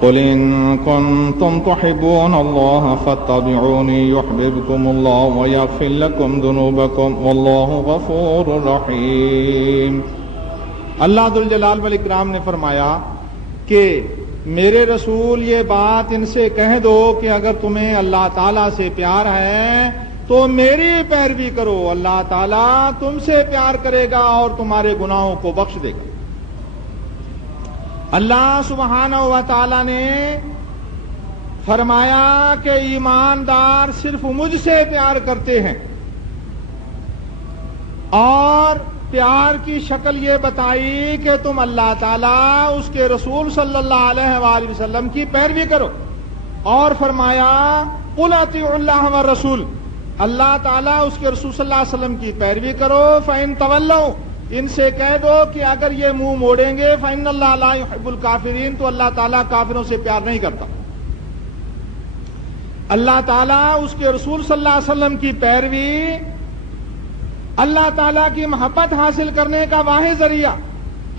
قل ان کنتم تحبون اللہ فاتبعونی یحببکم اللہ ویغفر لکم ذنوبکم واللہ غفور رحیم۔ اللہ ذوالجلال والاکرام نے فرمایا کہ میرے رسول یہ بات ان سے کہہ دو کہ اگر تمہیں اللہ تعالیٰ سے پیار ہے تو میری پیروی کرو، اللہ تعالیٰ تم سے پیار کرے گا اور تمہارے گناہوں کو بخش دے گا۔ اللہ سبحانہ و تعالیٰ نے فرمایا کہ ایماندار صرف مجھ سے پیار کرتے ہیں، اور پیار کی شکل یہ بتائی کہ تم اللہ تعالیٰ اس کے رسول صلی اللہ علیہ وآلہ وسلم کی پیروی کرو، اور فرمایا قل اطیعوا اللہ والرسول، اللہ تعالیٰ اس کے رسول صلی اللہ علیہ وسلم کی پیروی کرو، فإن تولوا، ان سے کہہ دو کہ اگر یہ منہ موڑیں گے فإن اللہ لا يحب الکافرین، تو اللہ تعالیٰ کافروں سے پیار نہیں کرتا۔ اللہ تعالیٰ اس کے رسول صلی اللہ علیہ وسلم کی پیروی اللہ تعالیٰ کی محبت حاصل کرنے کا واحد ذریعہ،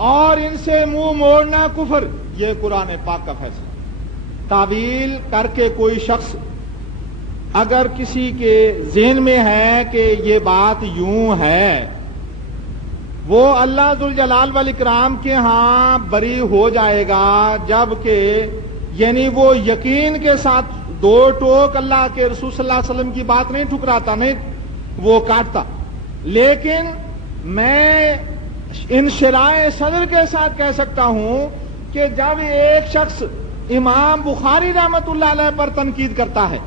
اور ان سے منہ موڑنا کفر، یہ قرآن پاک کا فیصلہ۔ تعویل کر کے کوئی شخص اگر کسی کے ذہن میں ہے کہ یہ بات یوں ہے، وہ اللہ ذوالجلال والاکرام کے ہاں بری ہو جائے گا، جبکہ یعنی وہ یقین کے ساتھ دو ٹوک اللہ کے رسول صلی اللہ علیہ وسلم کی بات نہیں ٹھکراتا، نہیں وہ کاٹتا، لیکن میں انشراح صدر کے ساتھ کہہ سکتا ہوں کہ جب ایک شخص امام بخاری رحمۃ اللہ علیہ پر تنقید کرتا ہے،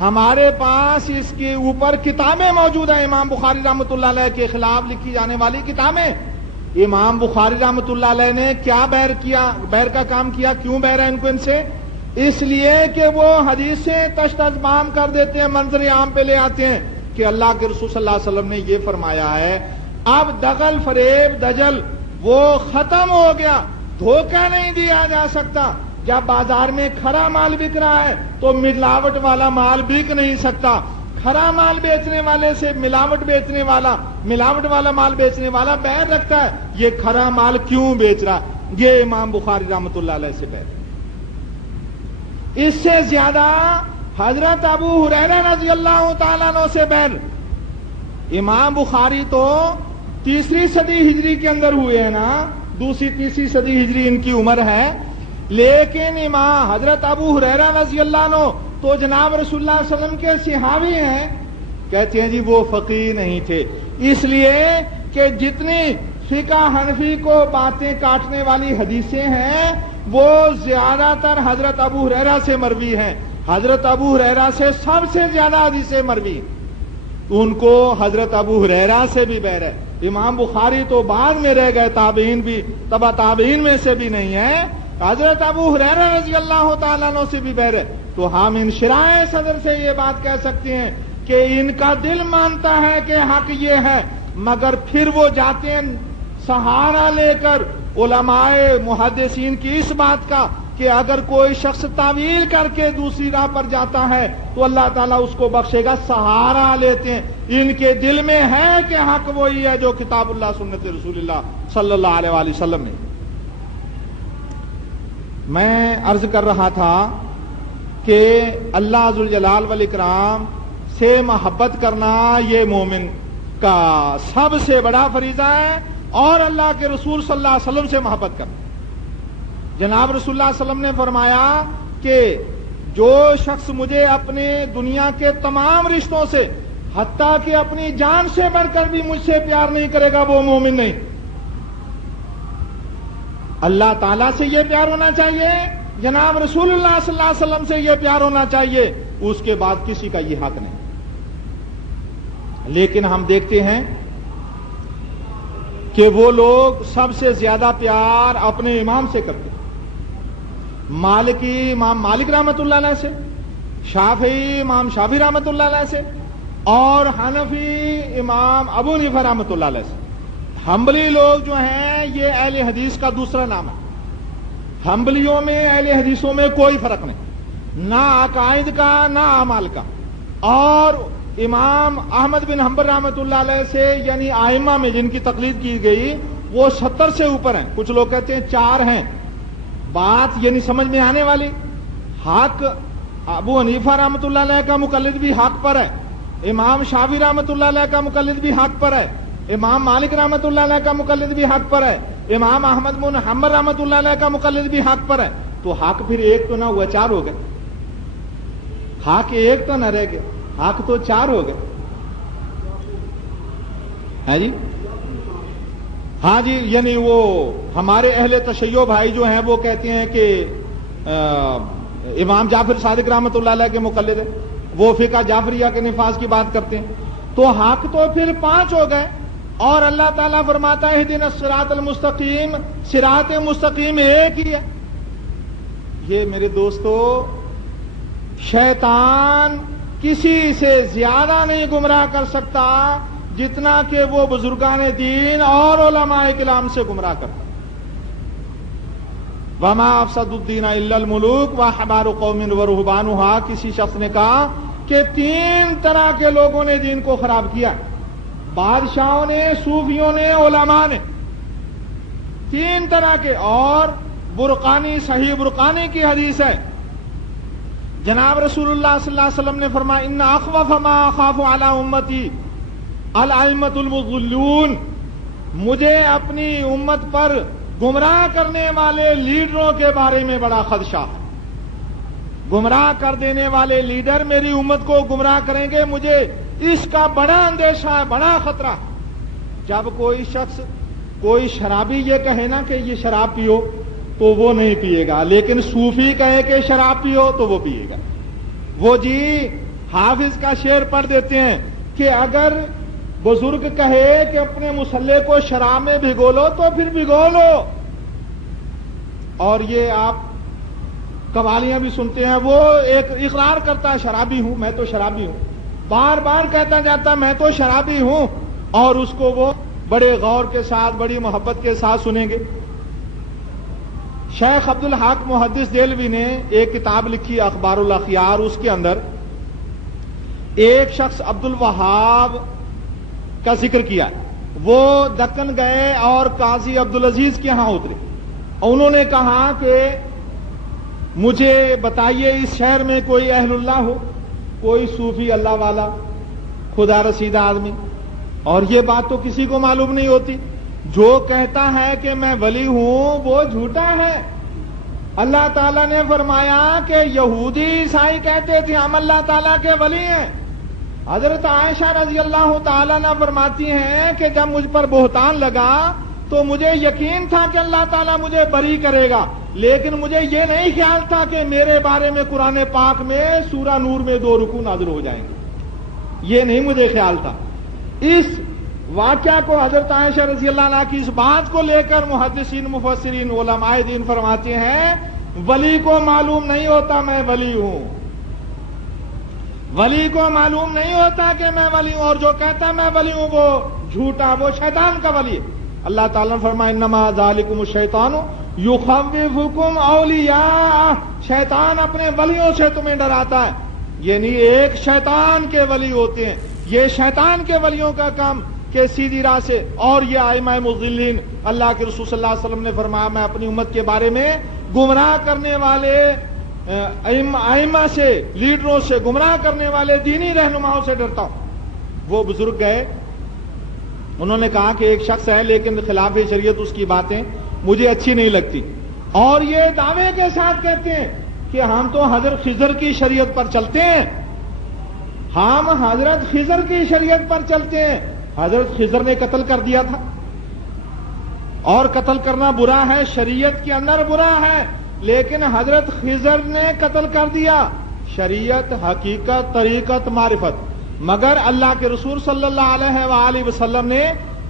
ہمارے پاس اس کے اوپر کتابیں موجود ہیں، امام بخاری رحمۃ اللہ علیہ کے خلاف لکھی جانے والی کتابیں، امام بخاری رحمۃ اللہ علیہ نے کیا بیر کا کام کیا، کیوں بیر ہے ان کو ان سے؟ اس لیے کہ وہ حدیثیں تشت ازبام کر دیتے ہیں، منظر عام پہ لے آتے ہیں کہ اللہ کے رسول صلی اللہ علیہ وسلم نے یہ فرمایا ہے۔ اب دغل فریب دجل وہ ختم ہو گیا، دھوکہ نہیں دیا جا سکتا۔ جب بازار میں کھرا مال بک رہا ہے تو ملاوٹ والا مال بک نہیں سکتا، کھرا مال بیچنے والے سے ملاوٹ والا مال بیچنے والا بیر رکھتا ہے، یہ کھرا مال کیوں بیچ رہا؟ یہ امام بخاری رحمۃ اللہ علیہ سے بیر۔ اس سے زیادہ حضرت ابو ہریرہ رضی اللہ تعالیٰ عنہ سے بیر۔ امام بخاری تو 3 صدی ہجری کے اندر ہوئے ہیں نا، 2-3 صدی ہجری ان کی عمر ہے، لیکن امام حضرت ابو ہریرہ رضی اللہ عنہ تو جناب رسول اللہ صلی اللہ علیہ وسلم کے صحابی ہیں۔ کہتے ہیں جی وہ فقیہ نہیں تھے، اس لیے کہ جتنی فقہ حنفی کو باتیں کاٹنے والی حدیثیں ہیں وہ زیادہ تر حضرت ابو ہریرہ سے مروی ہیں، حضرت ابو ہریرہ سے سب سے زیادہ حدیثیں مروی ہیں، ان کو حضرت ابو ہریرہ سے بھی بیر ہے۔ امام بخاری تو بعد میں رہ گئے، تابعین بھی تبع تابعین میں سے بھی نہیں ہے، حضرت ابو ہریرہ رضی اللہ تعالیٰ عنہ سے بھی بیر ہے۔ تو ہم انشراح صدر سے یہ بات کہہ سکتے ہیں کہ ان کا دل مانتا ہے کہ حق یہ ہے، مگر پھر وہ جاتے ہیں سہارا لے کر علماء محدثین کی اس بات کا کہ اگر کوئی شخص تعویل کر کے دوسری راہ پر جاتا ہے تو اللہ تعالیٰ اس کو بخشے گا، سہارا لیتے ہیں۔ ان کے دل میں ہے کہ حق وہی ہے جو کتاب اللہ سنت رسول اللہ صلی اللہ علیہ وآلہ وسلم نے۔ میں عرض کر رہا تھا کہ اللہ ذوالجلال والاکرام سے محبت کرنا یہ مومن کا سب سے بڑا فریضہ ہے، اور اللہ کے رسول صلی اللہ علیہ وسلم سے محبت کرنا۔ جناب رسول اللہ صلی اللہ علیہ وسلم نے فرمایا کہ جو شخص مجھے اپنے دنیا کے تمام رشتوں سے حتیٰ کہ اپنی جان سے بڑھ کر بھی مجھ سے پیار نہیں کرے گا وہ مومن نہیں۔ اللہ تعالیٰ سے یہ پیار ہونا چاہیے، جناب رسول اللہ صلی اللہ علیہ وسلم سے یہ پیار ہونا چاہیے، اس کے بعد کسی کا یہ حق نہیں۔ لیکن ہم دیکھتے ہیں کہ وہ لوگ سب سے زیادہ پیار اپنے امام سے کرتے ہیں، مالکی امام مالک رحمۃ اللہ علیہ سے، شافعی امام شافعی رحمۃ اللہ علیہ سے، اور حنفی امام ابو حنیفہ رحمۃ اللہ علیہ سے۔ حنبلی لوگ جو ہیں یہ اہل حدیث کا دوسرا نام ہے۔ حنبلیوں میں اہل حدیثوں میں کوئی فرق نہیں، نہ عقائد کا نہ اعمال کا۔ اور امام احمد بن حنبل رحمۃ اللہ علیہ سے یعنی ائمہ میں جن کی تقلید کی گئی وہ 70 سے اوپر ہیں، کچھ لوگ کہتے ہیں 4 ہیں۔ بات یعنی سمجھ میں آنے والی، حق ابو حنیفہ رحمۃ اللہ علیہ کا مقلد بھی حق پر ہے، امام شافعی رحمۃ اللہ علیہ کا مقلد بھی حق پر ہے، امام مالک رحمۃ اللہ علیہ کا مقلد بھی حق پر ہے، امام احمد بن حنبل رحمۃ اللہ علیہ کا مقلد بھی حق پر ہے۔ تو حق پھر ایک تو نہ ہوا، 4 ہو گئے، حق ایک تو نہ رہ گئے، حق تو 4 ہو گئے، ہے جی؟ ہاں جی، یعنی وہ ہمارے اہل تشیع بھائی جو ہیں وہ کہتے ہیں کہ امام جعفر صادق رحمۃ اللہ علیہ کے مقلد ہے، وہ فقہ جعفریہ کے نفاذ کی بات کرتے ہیں۔ تو حق تو پھر 5 ہو گئے، اور اللہ تعالیٰ فرماتا ہے اہدنا الصراط المستقیم، صراط مستقیم ایک ہی ہے۔ یہ میرے دوستو شیطان کسی سے زیادہ نہیں گمراہ کر سکتا جتنا کہ وہ بزرگان دین اور علماء کرام سے گمراہ کرتا۔ وما افسد الدین الا الملوک واحبار قوم ورہبانھا، کسی شخص نے کہا کہ 3 طرح کے لوگوں نے دین کو خراب کیا، بادشاہوں نے، صوفیوں نے، علماء نے، 3 طرح کے۔ اور برقانی، صحیح برقانی کی حدیث ہے، جناب رسول اللہ صلی اللہ علیہ وسلم نے فرمایا ان اخوف ما اخاف علی امتی الائمۃ المضلون، مجھے اپنی امت پر گمراہ کرنے والے لیڈروں کے بارے میں بڑا خدشہ ہے. گمراہ کر دینے والے لیڈر میری امت کو گمراہ کریں گے، مجھے اس کا بڑا اندیشہ ہے، بڑا خطرہ. جب کوئی شخص، کوئی شرابی یہ کہے نا کہ یہ شراب پیو تو وہ نہیں پیے گا، لیکن صوفی کہے کہ شراب پیو تو وہ پیے گا. وہ جی حافظ کا شعر پڑھ دیتے ہیں کہ اگر بزرگ کہے کہ اپنے مسلح کو شراب میں بھگو لو تو پھر بھگو لو. اور یہ آپ قوالیاں بھی سنتے ہیں، وہ ایک اقرار کرتا ہے شرابی ہوں، میں تو شرابی ہوں، بار بار کہتا جاتا میں تو شرابی ہوں، اور اس کو وہ بڑے غور کے ساتھ، بڑی محبت کے ساتھ سنیں گے. شیخ عبدالحق محدث دہلوی نے ایک کتاب لکھی اخبار الاخیار، اس کے اندر ایک شخص عبدالوہاب کا ذکر کیا. وہ دکن گئے اور قاضی عبدالعزیز کے ہاں اترے. انہوں نے کہا کہ مجھے بتائیے اس شہر میں کوئی اہل اللہ ہو، کوئی صوفی اللہ والا، خدا رسیدہ آدمی. اور یہ بات تو کسی کو معلوم نہیں ہوتی. جو کہتا ہے کہ میں ولی ہوں وہ جھوٹا ہے. اللہ تعالیٰ نے فرمایا کہ یہودی عیسائی کہتے تھے ہم اللہ تعالیٰ کے ولی ہیں. حضرت عائشہ رضی اللہ تعالیٰ عنہ فرماتی ہیں کہ جب مجھ پر بہتان لگا تو مجھے یقین تھا کہ اللہ تعالیٰ مجھے بری کرے گا، لیکن مجھے یہ نہیں خیال تھا کہ میرے بارے میں قرآن پاک میں سورہ نور میں 2 رکوع نازل ہو جائیں گے. یہ نہیں مجھے خیال تھا. اس واقعہ کو حضرت عائشہ رضی اللہ عنہ کی اس بات کو لے کر محدثین، مفسرین، علماء دین فرماتے ہیں ولی کو معلوم نہیں ہوتا میں ولی ہوں، ولی کو معلوم نہیں ہوتا کہ میں ولی ہوں، اور جو کہتا ہے میں ولی ہوں وہ جھوٹا، وہ شیطان کا ولی ہے. اللہ تعالیٰ نے فرمایا انما ذالکم الشیطان یخوفکم اولیاء، شیطان اپنے ولیوں سے تمہیں ڈراتا ہے. یعنی ایک شیطان کے ولی ہوتے ہیں. یہ شیطان کے ولیوں کا کام کہ سیدھی راہ سے، اور یہ ائمہ مضلین، اللہ کے رسول صلی اللہ علیہ وسلم نے فرمایا میں اپنی امت کے بارے میں گمراہ کرنے والے ائمہ سے، لیڈروں سے، گمراہ کرنے والے دینی رہنماؤں سے ڈرتا ہوں. وہ بزرگ گئے، انہوں نے کہا کہ ایک شخص ہے لیکن خلاف شریعت اس کی باتیں مجھے اچھی نہیں لگتی، اور یہ دعوے کے ساتھ کہتے ہیں کہ ہم تو حضرت خضر کی شریعت پر چلتے ہیں، ہم حضرت خضر کی شریعت پر چلتے ہیں. حضرت خضر نے قتل کر دیا تھا، اور قتل کرنا برا ہے، شریعت کے اندر برا ہے، لیکن حضرت خضر نے قتل کر دیا. شریعت، حقیقت، طریقت، معرفت. مگر اللہ کے رسول صلی اللہ علیہ وآلہ وسلم نے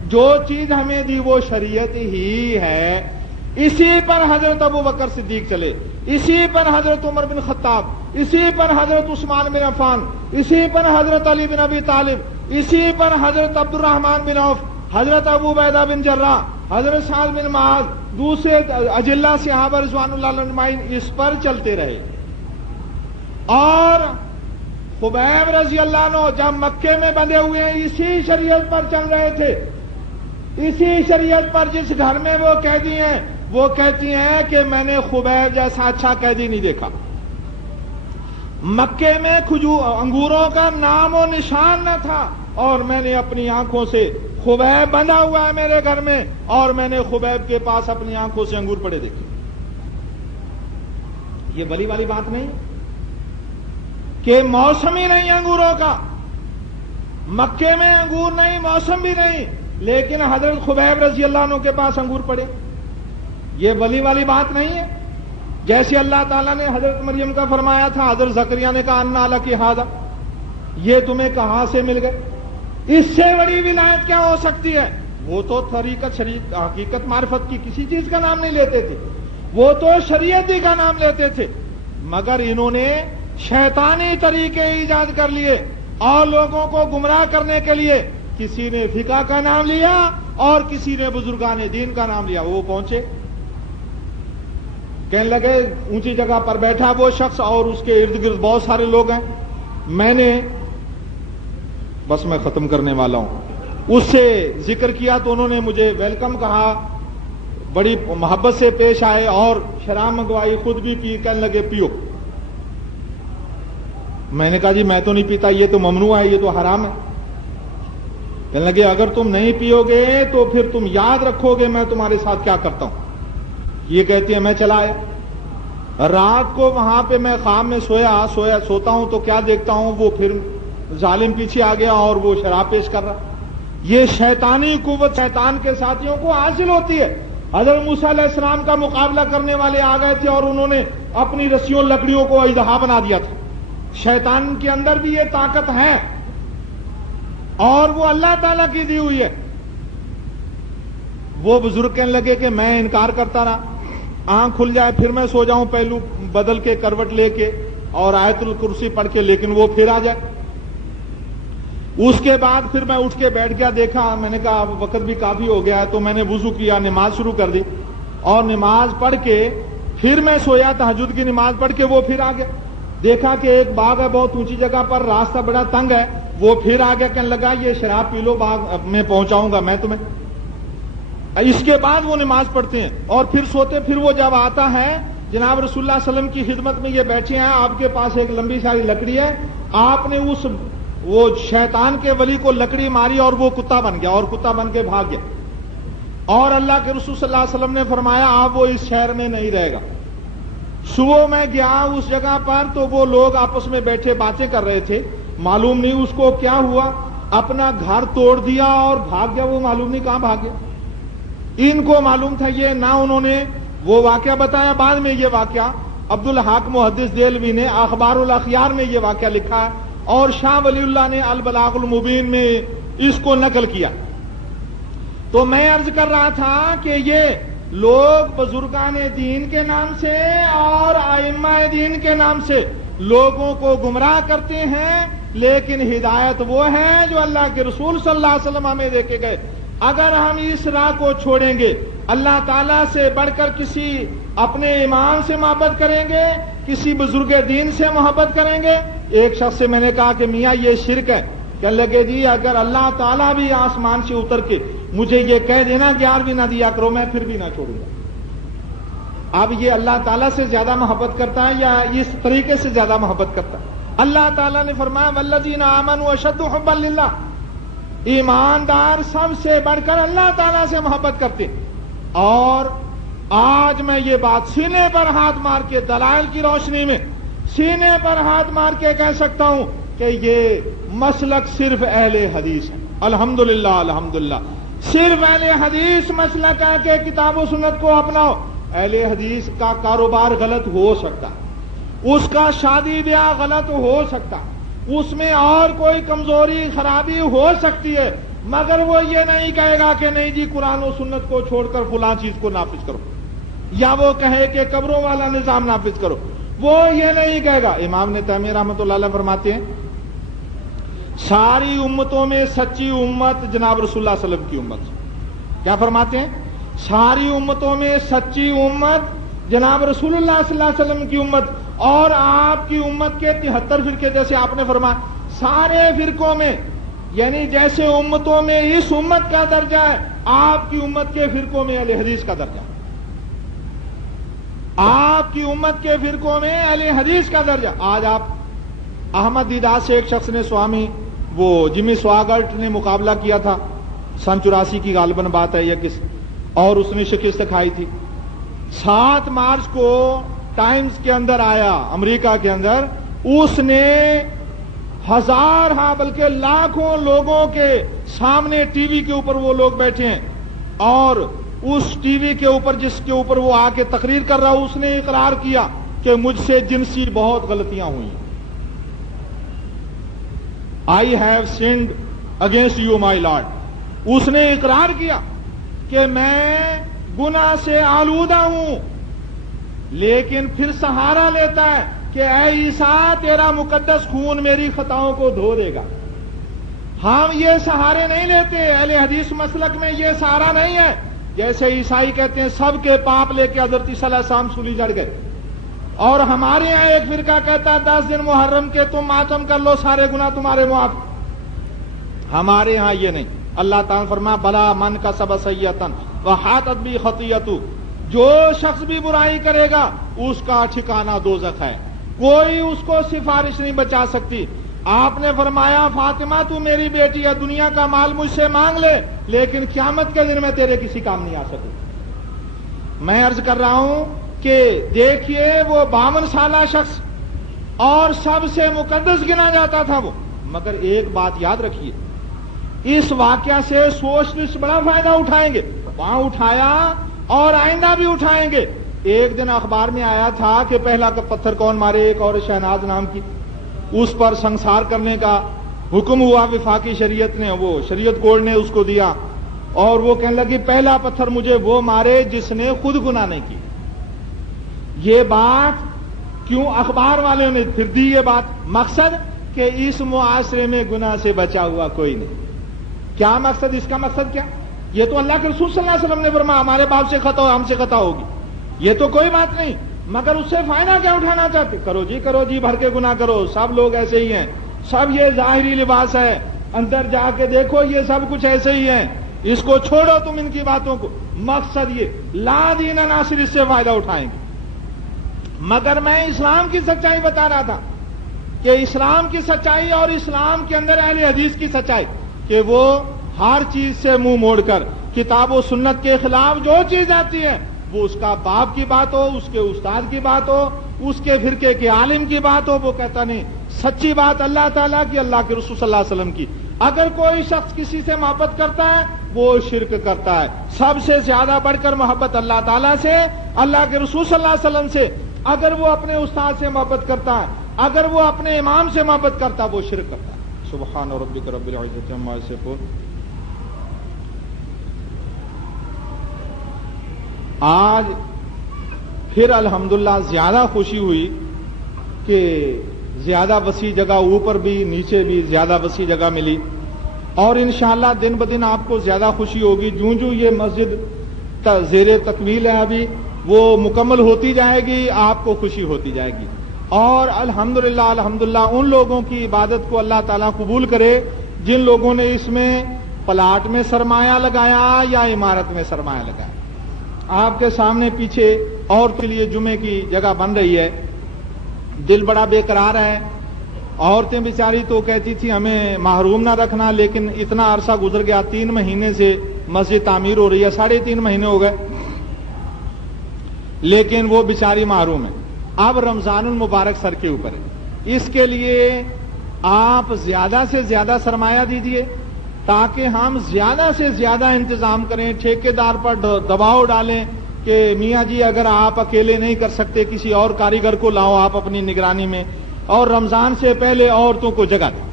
جو چیز ہمیں دی وہ شریعت ہی ہے. اسی پر حضرت ابو بکر صدیق چلے، اسی پر حضرت عمر بن خطاب، اسی پر حضرت عثمان بن عفان، اسی پر حضرت علی بن ابی طالب، اسی پر حضرت عبد الرحمن بن عوف، حضرت ابو عبیدہ بن جراح، حضرت سعد بن معاذ، دوسرے اجلہ صحابہ رضوان اللہ علیہم اجمعین اس پر چلتے رہے. اور خبیب رضی اللہ عنہ جب مکے میں بندھے ہوئے ہیں اسی شریعت پر چل رہے تھے، اسی شریعت پر. جس گھر میں وہ قیدی ہیں وہ کہتی ہیں کہ میں نے خبیب جیسا اچھا قیدی نہیں دیکھا. مکے میں انگوروں کا نام و نشان نہ تھا، اور میں نے اپنی آنکھوں سے، خبیب بندھا ہوا ہے میرے گھر میں، اور میں نے خبیب کے پاس اپنی آنکھوں سے انگور پڑے دیکھے. یہ ولی والی بات نہیں کہ موسم ہی نہیں انگوروں کا، مکے میں انگور نہیں، موسم بھی نہیں، لیکن حضرت خبیب رضی اللہ عنہ کے پاس انگور پڑے. یہ ولی والی بات نہیں ہے. جیسے اللہ تعالیٰ نے حضرت مریم کا فرمایا تھا، حضرت زکریا نے کہا انا لک ھذا، یہ تمہیں کہاں سے مل گئے؟ اس سے بڑی ولایت کیا ہو سکتی ہے؟ وہ تو طریقت، شریعت، حقیقت، معرفت کی کسی چیز کا نام نہیں لیتے تھے، وہ تو شریعت ہی کا نام لیتے تھے. مگر انہوں نے شیطانی طریقے ایجاد کر لیے اور لوگوں کو گمراہ کرنے کے لیے کسی نے فقہ کا نام لیا اور کسی نے بزرگان دین کا نام لیا. وہ پہنچے، کہنے لگے اونچی جگہ پر بیٹھا وہ شخص اور اس کے ارد گرد بہت سارے لوگ ہیں، میں نے بس میں ختم کرنے والا ہوں، اس سے ذکر کیا تو انہوں نے مجھے ویلکم کہا، بڑی محبت سے پیش آئے اور شراب منگوائی، خود بھی پی. کہنے لگے پیو. میں نے کہا جی میں تو نہیں پیتا، یہ تو ممنوع ہے، یہ تو حرام ہے. کہنے لگے اگر تم نہیں پیو گے تو پھر تم یاد رکھو گے میں تمہارے ساتھ کیا کرتا ہوں. یہ کہتی ہے میں چلا آیا، رات کو وہاں پہ میں خواب میں سوتا ہوں تو کیا دیکھتا ہوں، وہ پھر ظالم پیچھے آ گیا اور وہ شراب پیش کر رہا۔ یہ شیطانی قوت شیطان کے ساتھیوں کو حاصل ہوتی ہے۔ حضرت موسیٰ علیہ السلام کا مقابلہ کرنے والے آ گئے تھے اور انہوں نے اپنی رسیوں لکڑیوں کو اژدہا بنا دیا تھا۔ شیطان کے اندر بھی یہ طاقت ہے اور وہ اللہ تعالیٰ کی دی ہوئی ہے۔ وہ بزرگ کہنے لگے کہ میں انکار کرتا رہا، آنکھ کھل جائے پھر میں سو جاؤں پہلو بدل کے کروٹ لے کے اور آیت الکرسی پڑھ کے، لیکن وہ پھر آ جائے۔ اس کے بعد پھر میں اٹھ کے بیٹھ گیا، دیکھا، میں نے کہا اب وقت بھی کافی ہو گیا ہے، تو میں نے وضو کیا، نماز شروع کر دی اور نماز پڑھ کے پھر میں سویا، تہجد کی نماز پڑھ کے وہ پھر آ گیا۔ دیکھا کہ ایک باغ ہے بہت اونچی جگہ پر، راستہ بڑا تنگ ہے، وہ پھر آ گیا، کہنے لگا یہ شراب پی لو، باغ میں پہنچاؤں گا میں تمہیں۔ اس کے بعد وہ نماز پڑھتے ہیں اور پھر سوتے۔ پھر وہ جب آتا ہے، جناب رسول اللہ صلی اللہ علیہ وسلم کی خدمت میں یہ بیٹھے ہیں، آپ کے پاس ایک لمبی ساری لکڑی ہے، آپ نے وہ شیطان کے ولی کو لکڑی ماری اور وہ کتا بن گیا اور کتا بن کے بھاگ گیا۔ اور اللہ کے رسول صلی اللہ علیہ وسلم نے فرمایا اب وہ اس شہر میں نہیں رہے گا۔ صبح میں گیا اس جگہ پر تو وہ لوگ آپس میں بیٹھے باتیں کر رہے تھے، معلوم نہیں اس کو کیا ہوا، اپنا گھر توڑ دیا اور بھاگ گیا، وہ معلوم نہیں کہاں بھاگ گیا۔ ان کو معلوم تھا یہ نہ، انہوں نے وہ واقعہ بتایا، بعد میں یہ واقعہ عبدالحق محدث دہلوی نے اخبار الاخیار میں یہ واقعہ لکھا اور شاہ ولی اللہ نے البلاغ المبین میں اس کو نقل کیا۔ تو میں عرض کر رہا تھا کہ یہ لوگ بزرگان دین کے نام سے اور ائمہ دین کے نام سے لوگوں کو گمراہ کرتے ہیں، لیکن ہدایت وہ ہے جو اللہ کے رسول صلی اللہ علیہ وسلم ہمیں دے کے گئے۔ اگر ہم اس راہ کو چھوڑیں گے، اللہ تعالیٰ سے بڑھ کر کسی اپنے امام سے محبت کریں گے، کسی بزرگ دین سے محبت کریں گے۔ ایک شخص سے میں نے کہا کہ میاں یہ شرک ہے، کہنے لگے جی اگر اللہ تعالیٰ بھی آسمان سے اتر کے مجھے یہ کہہ دینا کہ یار بھی نہ دیا کرو، میں پھر بھی نہ چھوڑوں گا۔ اب یہ اللہ تعالیٰ سے زیادہ محبت کرتا ہے یا اس طریقے سے زیادہ محبت کرتا ہے؟ اللہ تعالیٰ نے فرمایا والذین آمنوا اشد حبا للہ، ایماندار سب سے بڑھ کر اللہ تعالیٰ سے محبت کرتے۔ اور آج میں یہ بات سینے پر ہاتھ مار کے دلائل کی روشنی میں سینے پر ہاتھ مار کے کہہ سکتا ہوں کہ یہ مسلک صرف اہل حدیث ہے۔ الحمدللہ الحمدللہ، صرف اہل حدیث مسلک ہے کہ کتاب و سنت کو اپناؤ۔ اہل حدیث کا کاروبار غلط ہو سکتا ہے، اس کا شادی بیاہ غلط ہو سکتا ہے، اس میں اور کوئی کمزوری خرابی ہو سکتی ہے، مگر وہ یہ نہیں کہے گا کہ نہیں جی قرآن و سنت کو چھوڑ کر فلاں چیز کو نافذ کرو، یا وہ کہے کہ قبروں والا نظام نافذ کرو، وہ یہ نہیں کہے گا۔ امام نے تیمیہ رحمۃ اللہ علیہ فرماتے ہیں ساری امتوں میں سچی امت جناب رسول اللہ صلی اللہ علیہ وسلم کی امت۔ کیا فرماتے ہیں؟ ساری امتوں میں سچی امت جناب رسول اللہ صلی اللہ علیہ وسلم کی امت، اور آپ کی امت کے 73 فرقے، جیسے آپ نے فرمایا سارے فرقوں میں، یعنی جیسے امتوں میں اس امت کا درجہ ہے، آپ کی امت کے فرقوں میں اہل حدیث کا درجہ، آپ کی امت کے فرقوں میں اہل حدیث کا درجہ۔ آج آپ احمد دیدار سے ایک شخص نے سوامی وہ جمی سواگرٹ نے مقابلہ کیا تھا، سن 84 کی غالباً بات ہے یا کس، اور اس نے شکست کھائی تھی۔ 7 مارچ کو ٹائمز کے اندر آیا امریکہ کے اندر، اس نے ہزار بلکہ لاکھوں لوگوں کے سامنے ٹی وی کے اوپر وہ لوگ بیٹھے ہیں، اور اس ٹی وی کے اوپر جس کے اوپر وہ آ کے تقریر کر رہا، اس نے اقرار کیا کہ مجھ سے جنسی بہت غلطیاں ہوئی، I have sinned against you my Lord۔ اس نے اقرار کیا کہ میں گناہ سے آلودہ ہوں، لیکن پھر سہارا لیتا ہے کہ اے عیسیٰ تیرا مقدس خون میری خطاؤں کو دھو دے گا۔ ہم یہ سہارے نہیں لیتے، اہل حدیث مسلک میں یہ سہارا نہیں ہے۔ جیسے عیسائی کہتے ہیں سب کے پاپ لے کے حضرت عیسیٰ علیہ السلام سولی چڑھ گئے، اور ہمارے یہاں ایک فرقہ کہتا ہے 10 دن محرم کے تم ماتم کر لو، سارے گناہ تمہارے معاف۔ ہمارے ہاں یہ نہیں۔ اللہ تعالیٰ فرمایا بلا من کسب سیئۃ وحاطت بہ خطیئتہ، جو شخص بھی برائی کرے گا اس کا ٹھکانہ دوزخ ہے، کوئی اس کو سفارش نہیں بچا سکتی۔ آپ نے فرمایا فاطمہ تو میری بیٹی ہے، دنیا کا مال مجھ سے مانگ لے لیکن قیامت کے دن میں تیرے کسی کام نہیں آ سکوں۔ میں عرض کر رہا ہوں کہ دیکھیے وہ 52 سالہ شخص اور سب سے مقدس گنا جاتا تھا وہ، مگر ایک بات یاد رکھیے، اس واقعہ سے سوشلسٹ بڑا فائدہ اٹھائیں گے، وہاں اٹھایا اور آئندہ بھی اٹھائیں گے۔ ایک دن اخبار میں آیا تھا کہ پہلا پتھر کون مارے، ایک اور شہناز نام کی، اس پر سنسار کرنے کا حکم ہوا وفاقی شریعت نے، وہ شریعت کوڈ نے اس کو دیا، اور وہ کہنے لگی پہلا پتھر مجھے وہ مارے جس نے خود گناہ نہیں کی۔ یہ بات کیوں اخبار والوں نے پھر دی یہ بات؟ مقصد کہ اس معاشرے میں گناہ سے بچا ہوا کوئی نہیں۔ کیا مقصد؟ اس کا مقصد کیا؟ یہ تو اللہ کے رسول صلی اللہ علیہ وسلم نے فرمایا ہمارے باپ سے خطا ہو، ہم سے خطا ہوگی، یہ تو کوئی بات نہیں، مگر اس سے فائدہ کیا اٹھانا چاہتے؟ کرو جی بھر کے گناہ کرو، سب لوگ ایسے ہی ہیں، سب یہ ظاہری لباس ہے، اندر جا کے دیکھو یہ سب کچھ ایسے ہی ہیں، اس کو چھوڑو تم ان کی باتوں کو۔ مقصد یہ لا دین ناصر اس سے فائدہ اٹھائیں گے۔ مگر میں اسلام کی سچائی بتا رہا تھا کہ اسلام کی سچائی اور اسلام کے اندر اہل حدیث کی سچائی کہ وہ ہر چیز سے منہ موڑ کر کتاب و سنت کے خلاف جو چیز آتی ہے، وہ اس کا باپ کی بات ہو، اس کے استاد کی بات ہو، اس کے فرقے کے عالم کی بات ہو، وہ کہتا نہیں، سچی بات اللہ تعالیٰ کی، اللہ کے رسول صلی اللہ علیہ وسلم کی۔ اگر کوئی شخص کسی سے محبت کرتا ہے وہ شرک کرتا ہے۔ سب سے زیادہ بڑھ کر محبت اللہ تعالیٰ سے، اللہ کے رسول صلی اللہ علیہ وسلم سے۔ اگر وہ اپنے استاد سے محبت کرتا ہے، اگر وہ اپنے امام سے محبت کرتا ہے، وہ شرک کرتا ہے۔ سبحان ربک رب العزت عما یصفون۔ آج پھر الحمدللہ زیادہ خوشی ہوئی کہ زیادہ وسیع جگہ، اوپر بھی نیچے بھی زیادہ وسیع جگہ ملی، اور انشاءاللہ دن بدن آپ کو زیادہ خوشی ہوگی۔ جوں یہ مسجد زیر تکمیل ہے، ابھی وہ مکمل ہوتی جائے گی، آپ کو خوشی ہوتی جائے گی۔ اور الحمدللہ ان لوگوں کی عبادت کو اللہ تعالیٰ قبول کرے جن لوگوں نے اس میں پلاٹ میں سرمایہ لگایا یا عمارت میں سرمایہ لگایا۔ آپ کے سامنے پیچھے عورت کے لیے جمعے کی جگہ بن رہی ہے، دل بڑا بے قرار ہے۔ عورتیں بیچاری تو کہتی تھی ہمیں محروم نہ رکھنا، لیکن اتنا عرصہ گزر گیا، 3 مہینے سے مسجد تعمیر ہو رہی ہے، 3.5 مہینے ہو گئے، لیکن وہ بیچاری محروم ہے۔ اب رمضان المبارک سر کے اوپر ہے، اس کے لیے آپ زیادہ سے زیادہ سرمایہ دیجیے تاکہ ہم زیادہ سے زیادہ انتظام کریں، ٹھیکیدار پر دباؤ ڈالیں کہ میاں جی اگر آپ اکیلے نہیں کر سکتے کسی اور کاریگر کو لاؤ آپ اپنی نگرانی میں، اور رمضان سے پہلے عورتوں کو جگہ دیں۔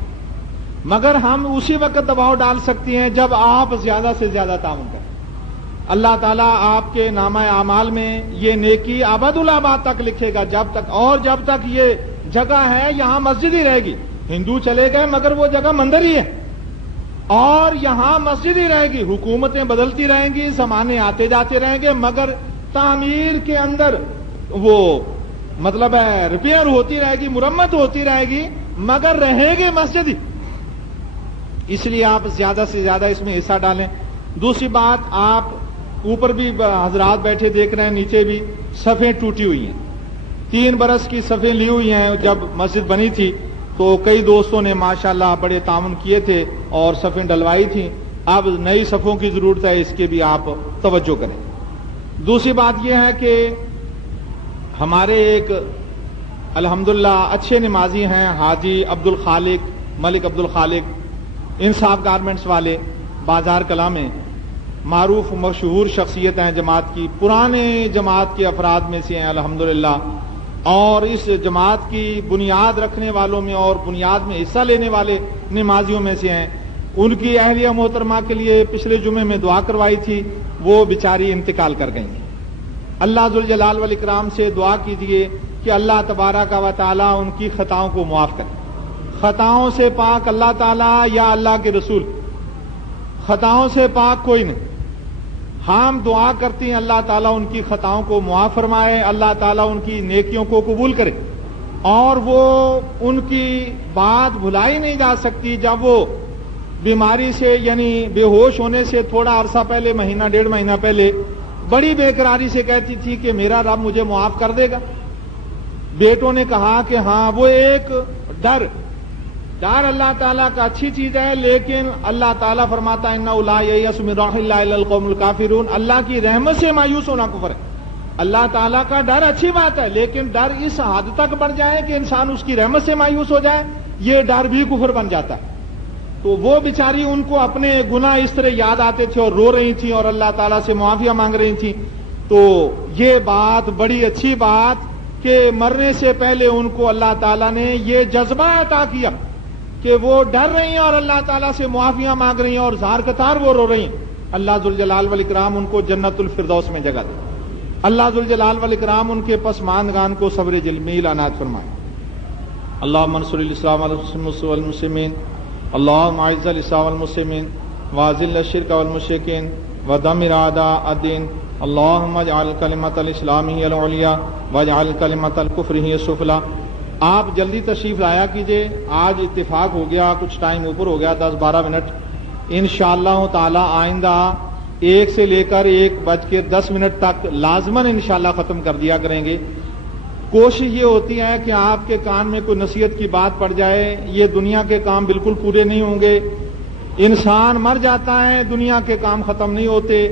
مگر ہم اسی وقت دباؤ ڈال سکتی ہیں جب آپ زیادہ سے زیادہ تعاون کریں۔ اللہ تعالیٰ آپ کے نامہ اعمال میں یہ نیکی ابد الآباد تک لکھے گا، جب تک یہ جگہ ہے یہاں مسجد ہی رہے گی۔ ہندو چلے گئے مگر وہ جگہ مندر ہی ہے، اور یہاں مسجد ہی رہے گی۔ حکومتیں بدلتی رہیں گی، زمانے آتے جاتے رہیں گے، مگر تعمیر کے اندر وہ مطلب ہے ریپیئر ہوتی رہے گی، مرمت ہوتی رہے گی، مگر رہے گی مسجد ہی۔ اس لیے آپ زیادہ سے زیادہ اس میں حصہ ڈالیں۔ دوسری بات، آپ اوپر بھی حضرات بیٹھے دیکھ رہے ہیں، نیچے بھی صفیں ٹوٹی ہوئی ہیں، 3 برس کی صفیں لی ہوئی ہیں۔ جب مسجد بنی تھی تو کئی دوستوں نے ماشاءاللہ بڑے تعاون کیے تھے اور صفیں ڈلوائی تھیں، اب نئی صفوں کی ضرورت ہے، اس کے بھی آپ توجہ کریں۔ دوسری بات یہ ہے کہ ہمارے ایک الحمدللہ اچھے نمازی ہیں، حاجی عبدالخالق، ملک عبدالخالق، انصاف گارمنٹس والے، بازار کلا میں معروف مشہور شخصیت ہیں جماعت کی، پرانے جماعت کے افراد میں سے ہیں الحمدللہ، اور اس جماعت کی بنیاد رکھنے والوں میں اور بنیاد میں حصہ لینے والے نمازیوں میں سے ہیں۔ ان کی اہلیہ محترمہ کے لیے پچھلے جمعے میں دعا کروائی تھی، وہ بیچاری انتقال کر گئی ہیں۔ اللہ ذوالجلال والاکرام سے دعا کیجیے کہ اللہ تبارک و تعالی ان کی خطاؤں کو معاف کرے۔ خطاؤں سے پاک اللہ تعالی یا اللہ کے رسول، خطاؤں سے پاک کوئی نہیں۔ ہم دعا کرتے ہیں اللہ تعالیٰ ان کی خطاؤں کو معاف فرمائے، اللہ تعالیٰ ان کی نیکیوں کو قبول کرے، اور وہ ان کی بات بھلائی نہیں جا سکتی جب وہ بیماری سے یعنی بے ہوش ہونے سے تھوڑا عرصہ پہلے، مہینہ 1.5 مہینہ پہلے بڑی بے قراری سے کہتی تھی کہ میرا رب مجھے معاف کر دے گا۔ بیٹوں نے کہا کہ ہاں، وہ ایک ڈر اللہ تعالیٰ کا اچھی چیز ہے، لیکن اللہ تعالیٰ فرماتا ہے اِنَّهُ لَا يَيْأَسُ مِن رَّوْحِ اللَّهِ إِلَّا الْقَوْمُ الْكَافِرُونَ، اللہ کی رحمت سے مایوس ہونا کفر ہے۔ اللہ تعالیٰ کا ڈر اچھی بات ہے، لیکن ڈر اس حد تک بڑھ جائے کہ انسان اس کی رحمت سے مایوس ہو جائے، یہ ڈر بھی کفر بن جاتا ہے۔ تو وہ بیچاری ان کو اپنے گناہ اس طرح یاد آتے تھے اور رو رہی تھیں اور اللہ تعالیٰ سے معافیاں مانگ رہی تھیں۔ تو یہ بات بڑی اچھی بات کہ مرنے سے پہلے ان کو اللہ تعالیٰ نے یہ جذبہ عطا کیا کہ وہ ڈر رہی ہیں اور اللہ تعالیٰ سے معافیاں مانگ رہی ہیں اور زار قطار وہ رو رہی ہیں۔ اللہ ذوالجلال والاکرام ان کو جنت الفردوس میں جگہ دے۔ اللہ ذوالجلال والاکرام ان کے پسماندگان کو صبر جمیل عنایت فرمائے۔ اللہم انصر الاسلام والمسلمین، اللہم اعز الاسلام والمسلمین واذل الشرک والمشرکین ودمر اعداء الدین، اللہم اجعل کلمۃ الاسلام ہی العلیٰ واجعل کلمۃ الکفر ہی السفلی۔ آپ جلدی تشریف لایا کیجئے، آج اتفاق ہو گیا، کچھ ٹائم اوپر ہو گیا، 10-12 منٹ۔ انشاءاللہ تعالی آئندہ 1 سے لے کر 1:10 تک لازماً انشاءاللہ ختم کر دیا کریں گے۔ کوشش یہ ہوتی ہے کہ آپ کے کان میں کوئی نصیحت کی بات پڑ جائے، یہ دنیا کے کام بالکل پورے نہیں ہوں گے، انسان مر جاتا ہے، دنیا کے کام ختم نہیں ہوتے۔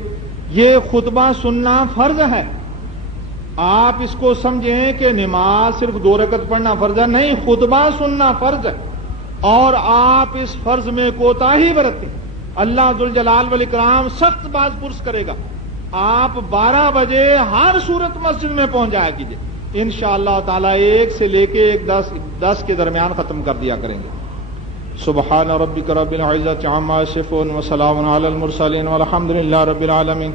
یہ خطبہ سننا فرض ہے، آپ اس کو سمجھیں کہ نماز صرف 2 رکعت پڑھنا فرض ہے، نہیں، خطبہ سننا فرض ہے، اور آپ اس فرض میں کوتاہی برتیں، اللہ ذوالجلال والاکرام سخت باز پرس کرے گا۔ آپ 12 بجے ہر صورت مسجد میں پہنچ جایا کیجئے، انشاءاللہ تعالی 1 سے لے کے 10 کے درمیان ختم کر دیا کریں گے۔ سبحان ربک رب العزۃ عما یصفون وسلام علی المرسلین والحمد للہ رب العالمین۔